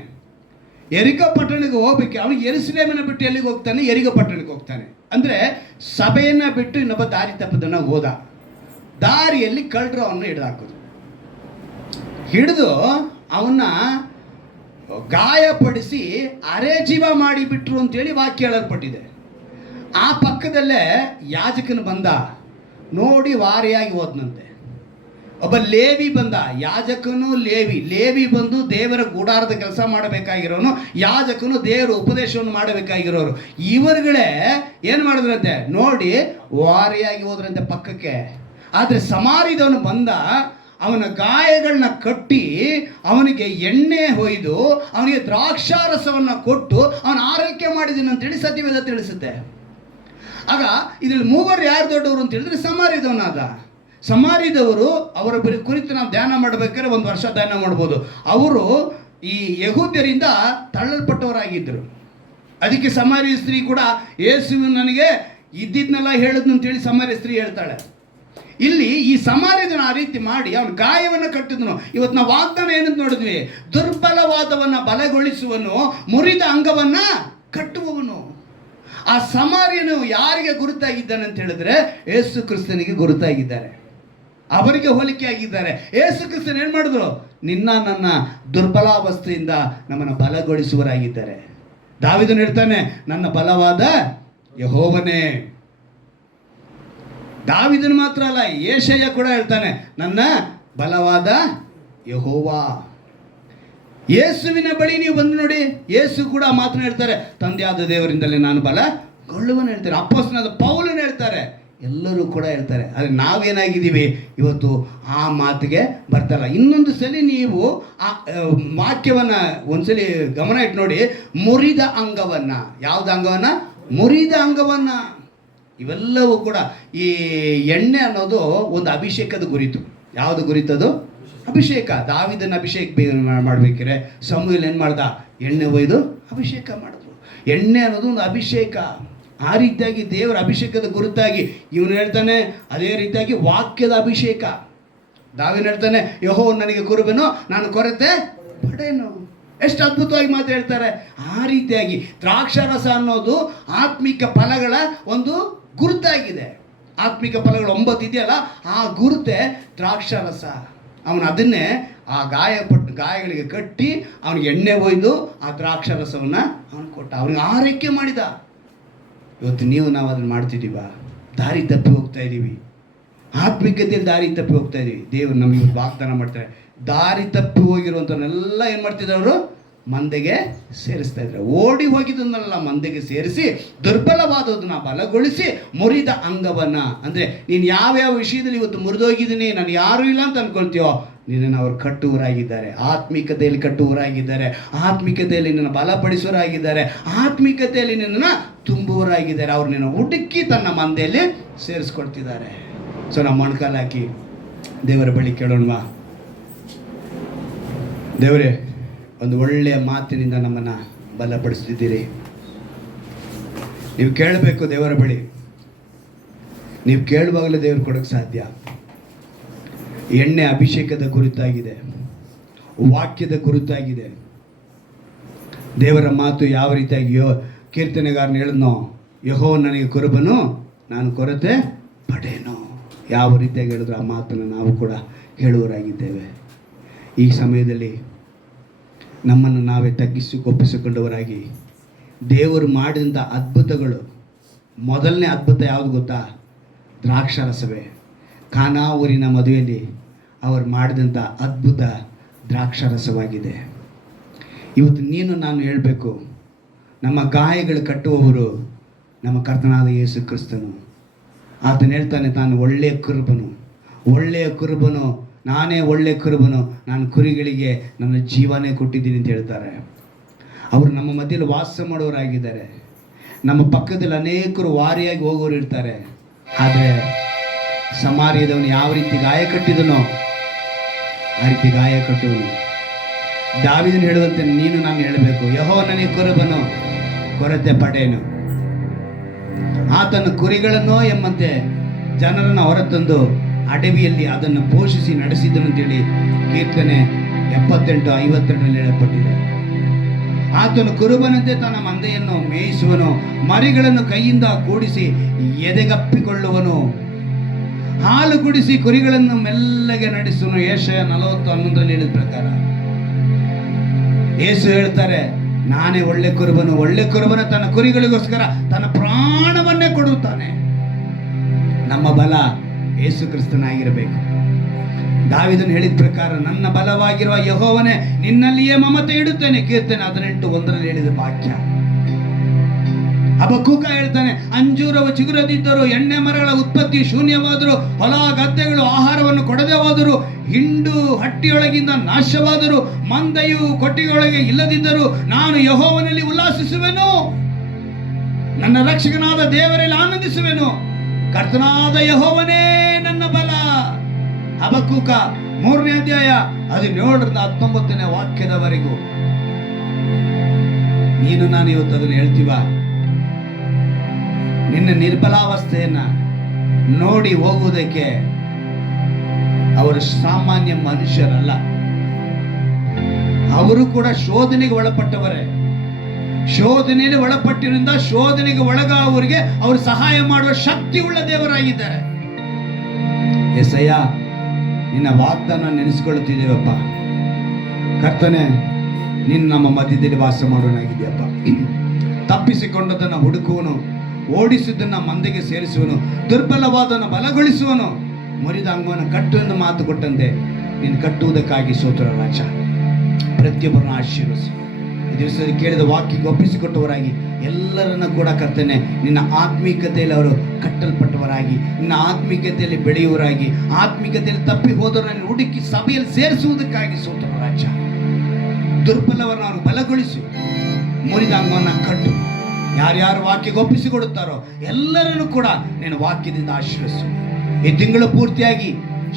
ಯೆರಿಕೋ ಪಟ್ಟಣಕ್ಕೆ ಹೋಗ್ಬೇಕು. ಅವನು ಯೆರೂಸಲೇಮನ್ನು ಬಿಟ್ಟು ಎಲ್ಲಿಗೆ ಹೋಗ್ತಾನೆ? ಯೆರಿಕೋ ಪಟ್ಟಣಕ್ಕೆ ಹೋಗ್ತಾನೆ. ಅಂದರೆ ಸಭೆಯನ್ನು ಬಿಟ್ಟು ಇನ್ನೊಬ್ಬ ದಾರಿ ತಪ್ಪದನ್ನ ಹೋದ. ದಾರಿಯಲ್ಲಿ ಕಳ್ಳರು ಅವನ್ನ ಹಿಡಿದಾಕೋದು. ಹಿಡಿದು ಅವನ್ನ ಗಾಯಪಡಿಸಿ ಅರೆಜೀವ ಮಾಡಿಬಿಟ್ರು ಅಂತೇಳಿ ವಾಕ್ಯ ಹೇಳಲ್ಪಟ್ಟಿದೆ. ಆ ಪಕ್ಕದಲ್ಲೇ ಯಾಜಕನು ಬಂದ, ನೋಡಿ ವಾರಿಯಾಗಿ ಹೋದ್ನಂತೆ. ಒಬ್ಬ ಲೇವಿ ಬಂದ, ಯಾಜಕನು ಲೇವಿ ಬಂದು ದೇವರ ಗುಡಾರದ ಕೆಲಸ ಮಾಡಬೇಕಾಗಿರೋನು, ಯಾಜಕನು ದೇವರ ಉಪದೇಶವನ್ನು ಮಾಡಬೇಕಾಗಿರೋರು. ಇವರುಗಳೇ ಏನು ಮಾಡಿದ್ರಂತೆ, ನೋಡಿ ವಾರಿಯಾಗಿ ಹೋದ್ರಂತೆ ಪಕ್ಕಕ್ಕೆ. ಆದರೆ ಸಮಾರ್ಯದವನು ಬಂದ, ಅವನ ಗಾಯಗಳನ್ನ ಕಟ್ಟಿ ಅವನಿಗೆ ಎಣ್ಣೆ ಹೊಯ್ದು ಅವನಿಗೆ ದ್ರಾಕ್ಷಾರಸವನ್ನು ಕೊಟ್ಟು ಅವನ ಆರೈಕೆ ಮಾಡಿದನು ಅಂತೇಳಿ ಸತ್ಯವೇದ ತಿಳಿಸುತ್ತೆ. ಆಗ ಇದರಲ್ಲಿ ಮೂವರು ಯಾರು ದೊಡ್ಡವರು ಅಂತ ಹೇಳಿದ್ರೆ ಸಮಾರ್ಯದವನಾದ. ಸಮಾರ್ಯದವರು ಅವರ ಕುರಿತು ನಾವು ಧ್ಯಾನ ಮಾಡಬೇಕಾದ್ರೆ 1 ವರ್ಷ ಧ್ಯಾನ ಮಾಡ್ಬೋದು. ಅವರು ಈ ಯಹೂದ್ಯರಿಂದ ತಳ್ಳಲ್ಪಟ್ಟವರಾಗಿದ್ದರು. ಅದಕ್ಕೆ ಸಮಾರ್ಯ ಸ್ತ್ರೀ ಕೂಡ ಯೇಸು ನನಗೆ ಇದ್ದಿದ್ನೆಲ್ಲ ಹೇಳಿದ್ನು ಅಂತೇಳಿ ಸಮಾರ್ಯ ಸ್ತ್ರೀ ಹೇಳ್ತಾಳೆ. ಇಲ್ಲಿ ಈ ಸಮಾರ್ಯದನ ಆ ರೀತಿ ಮಾಡಿ ಅವನ ಗಾಯವನ್ನು ಕಟ್ಟಿದನು. ಇವತ್ತು ನಾವು ವಾಗ್ದಾನ ಏನಂತ ನೋಡಿದ್ವಿ, ದುರ್ಬಲವಾದವನ್ನ ಬಲಗೊಳಿಸುವನು, ಮುರಿದ ಅಂಗವನ್ನ ಕಟ್ಟುವವನು. ಆ ಸಮಾರ್ಯನು ಯಾರಿಗೆ ಗುರುತಾಗಿದ್ದಾನೆ ಅಂತ ಹೇಳಿದ್ರೆ ಯೇಸು ಕ್ರಿಸ್ತನಿಗೆ ಗುರುತಾಗಿದ್ದಾರೆ, ಅವರಿಗೆ ಹೋಲಿಕೆ ಆಗಿದ್ದಾರೆ. ಯೇಸು ಕ್ರಿಸ್ತನ್ ಏನು ಮಾಡಿದ್ರು, ನಿನ್ನ ನನ್ನ ದುರ್ಬಲಾವಸ್ಥೆಯಿಂದ ನಮ್ಮನ್ನು ಬಲಗೊಳಿಸುವರಾಗಿದ್ದಾರೆ. ದಾವೀದನು ಹೇಳ್ತಾನೆ, ನನ್ನ ಬಲವಾದ ಯೆಹೋವನೇ. ದಾವೀದನು ಮಾತ್ರ ಅಲ್ಲ, ಯೆಶಾಯ ಕೂಡ ಹೇಳ್ತಾನೆ, ನನ್ನ ಬಲವಾದ ಯೆಹೋವಾ. ಯೇಸುವಿನ ಬಳಿ ನೀವು ಬಂದು ನೋಡಿ, ಯೇಸು ಕೂಡ ಮಾತನ್ನು ಹೇಳ್ತಾರೆ, ತಂದೆಯಾದ ದೇವರಿಂದಲೇ ನಾನು ಬಲಗೊಳ್ಳುವನು ಹೇಳ್ತಾರೆ. ಅಪೊಸ್ತಲನಾದ ಪೌಲನು ಹೇಳ್ತಾರೆ, ಎಲ್ಲರೂ ಕೂಡ ಹೇಳ್ತಾರೆ. ಆದರೆ ನಾವೇನಾಗಿದ್ದೀವಿ ಇವತ್ತು ಆ ಮಾತಿಗೆ ಬರ್ತಾರ. ಇನ್ನೊಂದು ಸಲ ನೀವು ಆ ವಾಕ್ಯವನ್ನು ಒಂದ್ಸಲಿ ಗಮನ ಇಟ್ಟು ನೋಡಿ, ಮುರಿದ ಅಂಗವನ್ನು, ಯಾವ್ದು ಅಂಗವನ್ನು? ಮುರಿದ ಅಂಗವನ್ನು. ಇವೆಲ್ಲವೂ ಕೂಡ ಈ ಎಣ್ಣೆ ಅನ್ನೋದು ಒಂದು ಅಭಿಷೇಕದ ಗುರಿತು. ಯಾವುದು ಗುರಿತದು? ಅಭಿಷೇಕ. ದಾವೀದನ ಅಭಿಷೇಕ ಮಾಡಬೇಕಾದ್ರೆ ಸಮುವೇಲ್ ಏನು ಮಾಡ್ದ? ಎಣ್ಣೆ ಒಯ್ದು ಅಭಿಷೇಕ ಮಾಡಿದ್ರು. ಎಣ್ಣೆ ಅನ್ನೋದು ಒಂದು ಅಭಿಷೇಕ. ಆ ರೀತಿಯಾಗಿ ದೇವರ ಅಭಿಷೇಕದ ಗುರುತಾಗಿ ಇವನು ಹೇಳ್ತಾನೆ. ಅದೇ ರೀತಿಯಾಗಿ ವಾಕ್ಯದ ಅಭಿಷೇಕ. ದಾವೀದನು ಹೇಳ್ತಾನೆ, ಯೆಹೋವನು ನನಗೆ ಕುರುಬನು, ನಾನು ಕೊರತೆ ಪಡೆಯನು. ಎಷ್ಟು ಅದ್ಭುತವಾಗಿ ಮಾತು ಹೇಳ್ತಾರೆ. ಆ ರೀತಿಯಾಗಿ ದ್ರಾಕ್ಷಾರಸ ಅನ್ನೋದು ಆತ್ಮಿಕ ಫಲಗಳ ಒಂದು ಗುರುತಾಗಿದೆ. ಆತ್ಮಿಕ ಫಲಗಳು 9 ಇದೆಯಲ್ಲ, ಆ ಗುರುತೆ ದ್ರಾಕ್ಷಾರಸ. ಅವನು ಅದನ್ನೇ ಆ ಗಾಯಗಳಿಗೆ ಕಟ್ಟಿ ಅವನಿಗೆ ಎಣ್ಣೆ ಒಯ್ದು ಆ ದ್ರಾಕ್ಷಾರಸವನ್ನು ಅವನು ಕೊಟ್ಟ, ಅವನಿಗೆ ಆರೈಕೆ ಮಾಡಿದ. ಇವತ್ತು ನಾವು ಅದನ್ನು ಮಾಡ್ತಿದ್ದೀವ? ದಾರಿ ತಪ್ಪಿ ಹೋಗ್ತಾ ಇದ್ದೀವಿ. ಆತ್ಮಿಕತೆಯಲ್ಲಿ ದಾರಿ ತಪ್ಪಿ ಹೋಗ್ತಾ ಇದ್ದೀವಿ. ದೇವರು ನಮಗೆ ವಾಗ್ದಾನ ಮಾಡ್ತಾರೆ, ದಾರಿ ತಪ್ಪಿ ಹೋಗಿರುವಂಥವನ್ನೆಲ್ಲ ಏನು ಮಾಡ್ತಿದ್ರು ಅವರು? ಮಂದೆಗೆ ಸೇರಿಸ್ತಾ ಇದ್ದಾರೆ. ಓಡಿ ಹೋಗಿದ್ದನ್ನೆಲ್ಲ ಮಂದೆಗೆ ಸೇರಿಸಿ ದುರ್ಬಲವಾದದನ್ನ ಬಲಗೊಳಿಸಿ ಮುರಿದ ಅಂಗವನ್ನು, ಅಂದರೆ ನೀನು ಯಾವ್ಯಾವ ವಿಷಯದಲ್ಲಿ ಇವತ್ತು ಮುರಿದೋಗಿದ್ದೀನಿ, ನಾನು ಯಾರೂ ಇಲ್ಲ ಅಂತ ಅಂದ್ಕೊಳ್ತೀಯೋ, ನಿನ್ನನ್ನು ಅವರು ಕಟ್ಟುವರಾಗಿದ್ದಾರೆ. ಆತ್ಮಿಕತೆಯಲ್ಲಿ ಕಟ್ಟುವರಾಗಿದ್ದಾರೆ, ಆತ್ಮಿಕತೆಯಲ್ಲಿ ನಿನ್ನನ್ನು ಬಲಪಡಿಸುವರಾಗಿದ್ದಾರೆ, ಆತ್ಮಿಕತೆಯಲ್ಲಿ ನಿನ್ನನ್ನು ತುಂಬುವರಾಗಿದ್ದಾರೆ. ಅವ್ರು ನಿನ್ನ ಹುಡುಕಿ ತನ್ನ ಮಂದೆಯಲ್ಲಿ ಸೇರಿಸ್ಕೊಳ್ತಿದ್ದಾರೆ. ಸೊ ನಾವು ಮೊಣಕಾಲು ಹಾಕಿ ದೇವರ ಬಳಿ ಕೇಳೋಣವಾ? ದೇವರೇ, ಒಂದು ಒಳ್ಳೆಯ ಮಾತಿನಿಂದ ನಮ್ಮನ್ನು ಬಲಪಡಿಸ್ತಿದ್ದೀರಿ. ನೀವು ಕೇಳಬೇಕು ದೇವರ ಬಳಿ. ನೀವು ಕೇಳುವಾಗಲೇ ದೇವರು ಕೊಡೋಕ್ಕೆ ಸಾಧ್ಯ. ಎಣ್ಣೆ ಅಭಿಷೇಕದ ಗುರುತಾಗಿದೆ, ವಾಕ್ಯದ ಗುರುತಾಗಿದೆ. ದೇವರ ಮಾತು ಯಾವ ರೀತಿಯಾಗಿಯೋ ಕೀರ್ತನೆಗಾರನು ಹೇಳಿದ್ನೋ, ಯೆಹೋವನು ನನಗೆ ಕುರುಬನು, ನಾನು ಕೊರತೆ ಪಡೆಯನು. ಯಾವ ರೀತಿಯಾಗಿ ಹೇಳಿದ್ರು ಆ ಮಾತನ್ನು ನಾವು ಕೂಡ ಹೇಳುವರಾಗಿದ್ದೇವೆ. ಈ ಸಮಯದಲ್ಲಿ ನಮ್ಮನ್ನು ನಾವೇ ಒಪ್ಪಿಸಿಕೊಂಡವರಾಗಿ ದೇವರು ಮಾಡಿದಂಥ ಅದ್ಭುತಗಳು, ಮೊದಲನೇ ಅದ್ಭುತ ಯಾವುದು ಗೊತ್ತಾ? ದ್ರಾಕ್ಷಾರಸವೇ. ಕಾನಾ ಊರಿನ ಮದುವೆಯಲ್ಲಿ ಅವರು ಮಾಡಿದಂಥ ಅದ್ಭುತ ದ್ರಾಕ್ಷಾರಸವಾಗಿದೆ. ಇವತ್ತು ನೀನು ನಾನು ಹೇಳಬೇಕು, ನಮ್ಮ ಗಾಯಗಳು ಕಟ್ಟುವವರು ನಮ್ಮ ಕರ್ತನಾದ ಯೇಸು ಕ್ರಿಸ್ತನು. ಆತನು ಹೇಳ್ತಾನೆ, ನಾನು ಒಳ್ಳೆಯ ಕುರುಬನು, ನಾನೇ ಒಳ್ಳೆಯ ಕುರುಬನು, ನಾನು ಕುರಿಗಳಿಗೆ ನನ್ನ ಜೀವನೇ ಕೊಟ್ಟಿದ್ದೀನಿ ಅಂತ ಹೇಳ್ತಾರೆ. ಅವರು ನಮ್ಮ ಮಧ್ಯದಲ್ಲಿ ವಾಸ ಮಾಡೋರಾಗಿದ್ದಾರೆ. ನಮ್ಮ ಪಕ್ಕದಲ್ಲಿ ಅನೇಕರು ವಾರಿಯಾಗಿ ಹೋಗೋರು ಇರ್ತಾರೆ. ಆದರೆ ಸಮಾರ್ಯದವನು ಯಾವ ರೀತಿ ಗಾಯ ಕಟ್ಟಿದನೋ ಆ ರೀತಿ ಗಾಯ ಕಟ್ಟುವನು. ದಾವೀದನು ಹೇಳುವಂತೆ ನೀನು ನಾನು ಹೇಳಬೇಕು, ಯೆಹೋವನೇ ಕುರುಬನು, ಕೊರತೆ ಪಡೇನು. ಆತನ ಕುರಿಗಳನ್ನೋ ಎಂಬಂತೆ ಜನರನ್ನು ಹೊರತಂದು ಅಡವಿಯಲ್ಲಿ ಅದನ್ನು ಪೋಷಿಸಿ ನಡೆಸಿದನು ಅಂತೇಳಿ ಕೀರ್ತನೆ 78:52 ಹೇಳಲ್ಪಟ್ಟಿದೆ. ಆತನು ಕುರುಬನಂತೆ ತನ್ನ ಮಂದೆಯನ್ನು ಮೇಯಿಸುವನು, ಮರಿಗಳನ್ನು ಕೈಯಿಂದ ಕೂಡಿಸಿ ಎದೆಗಪ್ಪಿಕೊಳ್ಳುವನು, ಹಾಲು ಕುಡಿಸಿ ಕುರಿಗಳನ್ನು ಮೆಲ್ಲಗೆ ನಡೆಸುವನು. ಯೆಶಾಯ 40:11 ಹೇಳಿದ ಪ್ರಕಾರ ಯೇಸು ಹೇಳ್ತಾರೆ, ನಾನೇ ಒಳ್ಳೆ ಕುರುಬನು. ಒಳ್ಳೆ ಕುರುಬನ ತನ್ನ ಕುರಿಗಳಿಗೋಸ್ಕರ ತನ್ನ ಪ್ರಾಣವನ್ನೇ ಕೊಡುತ್ತಾನೆ. ನಮ್ಮ ಬಲ ಯೇಸು ಕ್ರಿಸ್ತನಾಗಿರಬೇಕು. ದಾವೀದನು ಹೇಳಿದ ಪ್ರಕಾರ ನನ್ನ ಬಲವಾಗಿರುವ ಯೆಹೋವನೇ ನಿನ್ನಲ್ಲಿಯೇ ಮಮತೆ ಇಡುತ್ತೇನೆ. ಕೀರ್ತನೆ 18:1 ಹೇಳಿದ ವಾಕ್ಯ. ಹಬಕ್ಕೂಕ ಹೇಳ್ತಾನೆ, ಅಂಜೂರವು ಚಿಗುರದಿದ್ದರೂ, ಎಣ್ಣೆ ಮರಗಳ ಉತ್ಪತ್ತಿ ಶೂನ್ಯವಾದರೂ, ಹೊಲ ಗದ್ದೆಗಳು ಆಹಾರವನ್ನು ಕೊಡದೆ ಹೋದರೂ, ಹಿಂಡು ಹಟ್ಟಿಯೊಳಗಿಂದ ನಾಶವಾದರೂ, ಮಂದೆಯು ಕೊಟ್ಟಿಗೆಯೊಳಗೆ ಇಲ್ಲದಿದ್ದರೂ, ನಾನು ಯೆಹೋವನಲ್ಲಿ ಉಲ್ಲಾಸಿಸುವೆನು, ನನ್ನ ರಕ್ಷಕನಾದ ದೇವರಲ್ಲಿ ಆನಂದಿಸುವೆನು. ಕರ್ತನಾದ ಯೆಹೋವನೇ ನನ್ನ ಬಲ. ಹಬಕ್ಕೂಕ 3ನೇ ಅಧ್ಯಾಯ 17-19 ವಾಕ್ಯದವರೆಗೂ ನೀನು ನಾನು ಇವತ್ತು ಅದನ್ನು ಹೇಳ್ತೀವ. ನಿನ್ನ ನಿರ್ಬಲಾವಸ್ಥೆಯನ್ನ ನೋಡಿ ಹೋಗುವುದಕ್ಕೆ ಅವರು ಸಾಮಾನ್ಯ ಮನುಷ್ಯರಲ್ಲ. ಅವರು ಕೂಡ ಶೋಧನೆಗೆ ಒಳಪಟ್ಟವರೇ. ಶೋಧನೆಯಲ್ಲಿ ಒಳಪಟ್ಟಿರಿಂದ ಶೋಧನೆಗೆ ಒಳಗಾವವರಿಗೆ ಅವರು ಸಹಾಯ ಮಾಡುವ ಶಕ್ತಿ ಉಳ್ಳ ದೇವರಾಗಿದ್ದಾರೆ. ಯೆಶಾಯ, ನಿನ್ನ ವಾಗ್ದಾನ ನೆನೆಸಿಕೊಳ್ಳುತ್ತಿದ್ದೇವಪ್ಪ. ಕರ್ತನೆ, ನೀನು ನಮ್ಮ ಮಧ್ಯದಲ್ಲಿ ವಾಸ ಮಾಡೋನಾಗಿದೆಯಪ್ಪ. ತಪ್ಪಿಸಿಕೊಂಡದನ್ನು ಹುಡುಕುವನು, ಓಡಿಸಿದ್ದನ್ನ ಮಂದೆಗೆ ಸೇರಿಸುವನು, ದುರ್ಬಲವಾದನ್ನು ಬಲಗೊಳಿಸುವನು, ಮುರಿದ ಅಂಗವನ್ನು ಕಟ್ಟು ಎಂದು ಮಾತು ಕೊಟ್ಟಂತೆ ನೀನು ಕಟ್ಟುವುದಕ್ಕಾಗಿ ಸ್ತೋತ್ರ ರಾಜ. ಪ್ರತಿಯೊಬ್ಬರನ್ನು ಆಶೀರ್ವದಿಸು. ಈ ದಿವಸದಲ್ಲಿ ಕೇಳಿದ ವಾಕ್ಯಕ್ಕೆ ಒಪ್ಪಿಸಿಕೊಟ್ಟವರಾಗಿ ಎಲ್ಲರನ್ನ ಕೂಡ ಕರ್ತನೆ ನಿನ್ನ ಆತ್ಮೀಕತೆಯಲ್ಲಿ ಅವರು ಕಟ್ಟಲ್ಪಟ್ಟವರಾಗಿ, ನಿನ್ನ ಆತ್ಮೀಕತೆಯಲ್ಲಿ ಬೆಳೆಯುವರಾಗಿ, ಆತ್ಮೀಕತೆಯಲ್ಲಿ ತಪ್ಪಿ ಹೋದವರನ್ನು ಹುಡುಕಿ ಸಭೆಯಲ್ಲಿ ಸೇರಿಸುವುದಕ್ಕಾಗಿ ಸ್ತೋತ್ರ ರಾಜ. ದುರ್ಬಲವರನ್ನು ಅವರು ಬಲಗೊಳಿಸು, ಮುರಿದ ಅಂಗವನ್ನು ಕಟ್ಟು. ಯಾರ್ಯಾರು ವಾಕ್ಯಕ್ಕೆ ಒಪ್ಪಿಸಿಕೊಡುತ್ತಾರೋ ಎಲ್ಲರನ್ನು ಕೂಡ ನೀನು ವಾಕ್ಯದಿಂದ ಆಶೀರ್ವದಿಸು. ಈ ತಿಂಗಳು ಪೂರ್ತಿಯಾಗಿ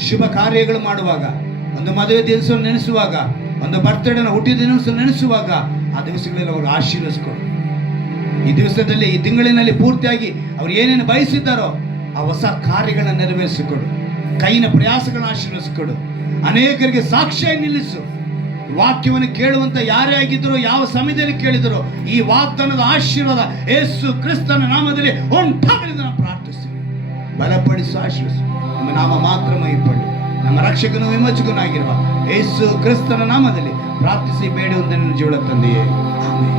ಶುಭ ಕಾರ್ಯಗಳು ಮಾಡುವಾಗ, ಒಂದು ಮದುವೆ ದಿವಸವನ್ನು ನೆನೆಸುವಾಗ, ಒಂದು ಬರ್ತ್ಡೇನ ಹುಟ್ಟಿದ ದಿವಸ ನೆನೆಸುವಾಗ ಆ ದಿವಸಗಳಲ್ಲಿ ಅವರು ಆಶೀರ್ವದಿಸಿಕೊಡು. ಈ ದಿವಸದಲ್ಲಿ ಈ ತಿಂಗಳಿನಲ್ಲಿ ಪೂರ್ತಿಯಾಗಿ ಅವರು ಏನೇನು ಬಯಸಿದ್ದಾರೋ ಆ ಹೊಸ ಕಾರ್ಯಗಳನ್ನು ನೆರವೇರಿಸಿಕೊಡು. ಕೈನ ಪ್ರಯಾಸಗಳನ್ನು ಆಶೀರ್ವದಿಸಿಕೊಡು. ಅನೇಕರಿಗೆ ಸಾಕ್ಷಿಯಾಗಿ ನಿಲ್ಲಿಸು. ವಾಕ್ಯವನ್ನು ಕೇಳುವಂತ ಯಾರೇ ಆಗಿದ್ರು, ಯಾವ ಸಮಯದಲ್ಲಿ ಕೇಳಿದ್ರು, ಈ ವಾಗ್ದಾನದ ಆಶೀರ್ವಾದ ಯೇಸು ಕ್ರಿಸ್ತನ ನಾಮದಲ್ಲಿ ಉಂಟಾಗಲಿ ನಾನು ಪ್ರಾರ್ಥಿಸ್ತೀನಿ. ಬಲಪಡಿಸು, ಆಶೀರ್ವದಿಸು. ನಿಮ್ಮ ನಾಮ ಮಾತ್ರ ಮಹಿಮಪಡಲಿ. ನಮ್ಮ ರಕ್ಷಕನು ವಿಮೋಚಕನಾಗಿರುವ ಯೇಸು ಕ್ರಿಸ್ತನ ನಾಮದಲ್ಲಿ ಪ್ರಾರ್ಥಿಸಿ ಬೇಡುವಂತೆ ನನ್ನ ಜೀವನ ತಂದೆಯೇ, ಆಮೆನ್.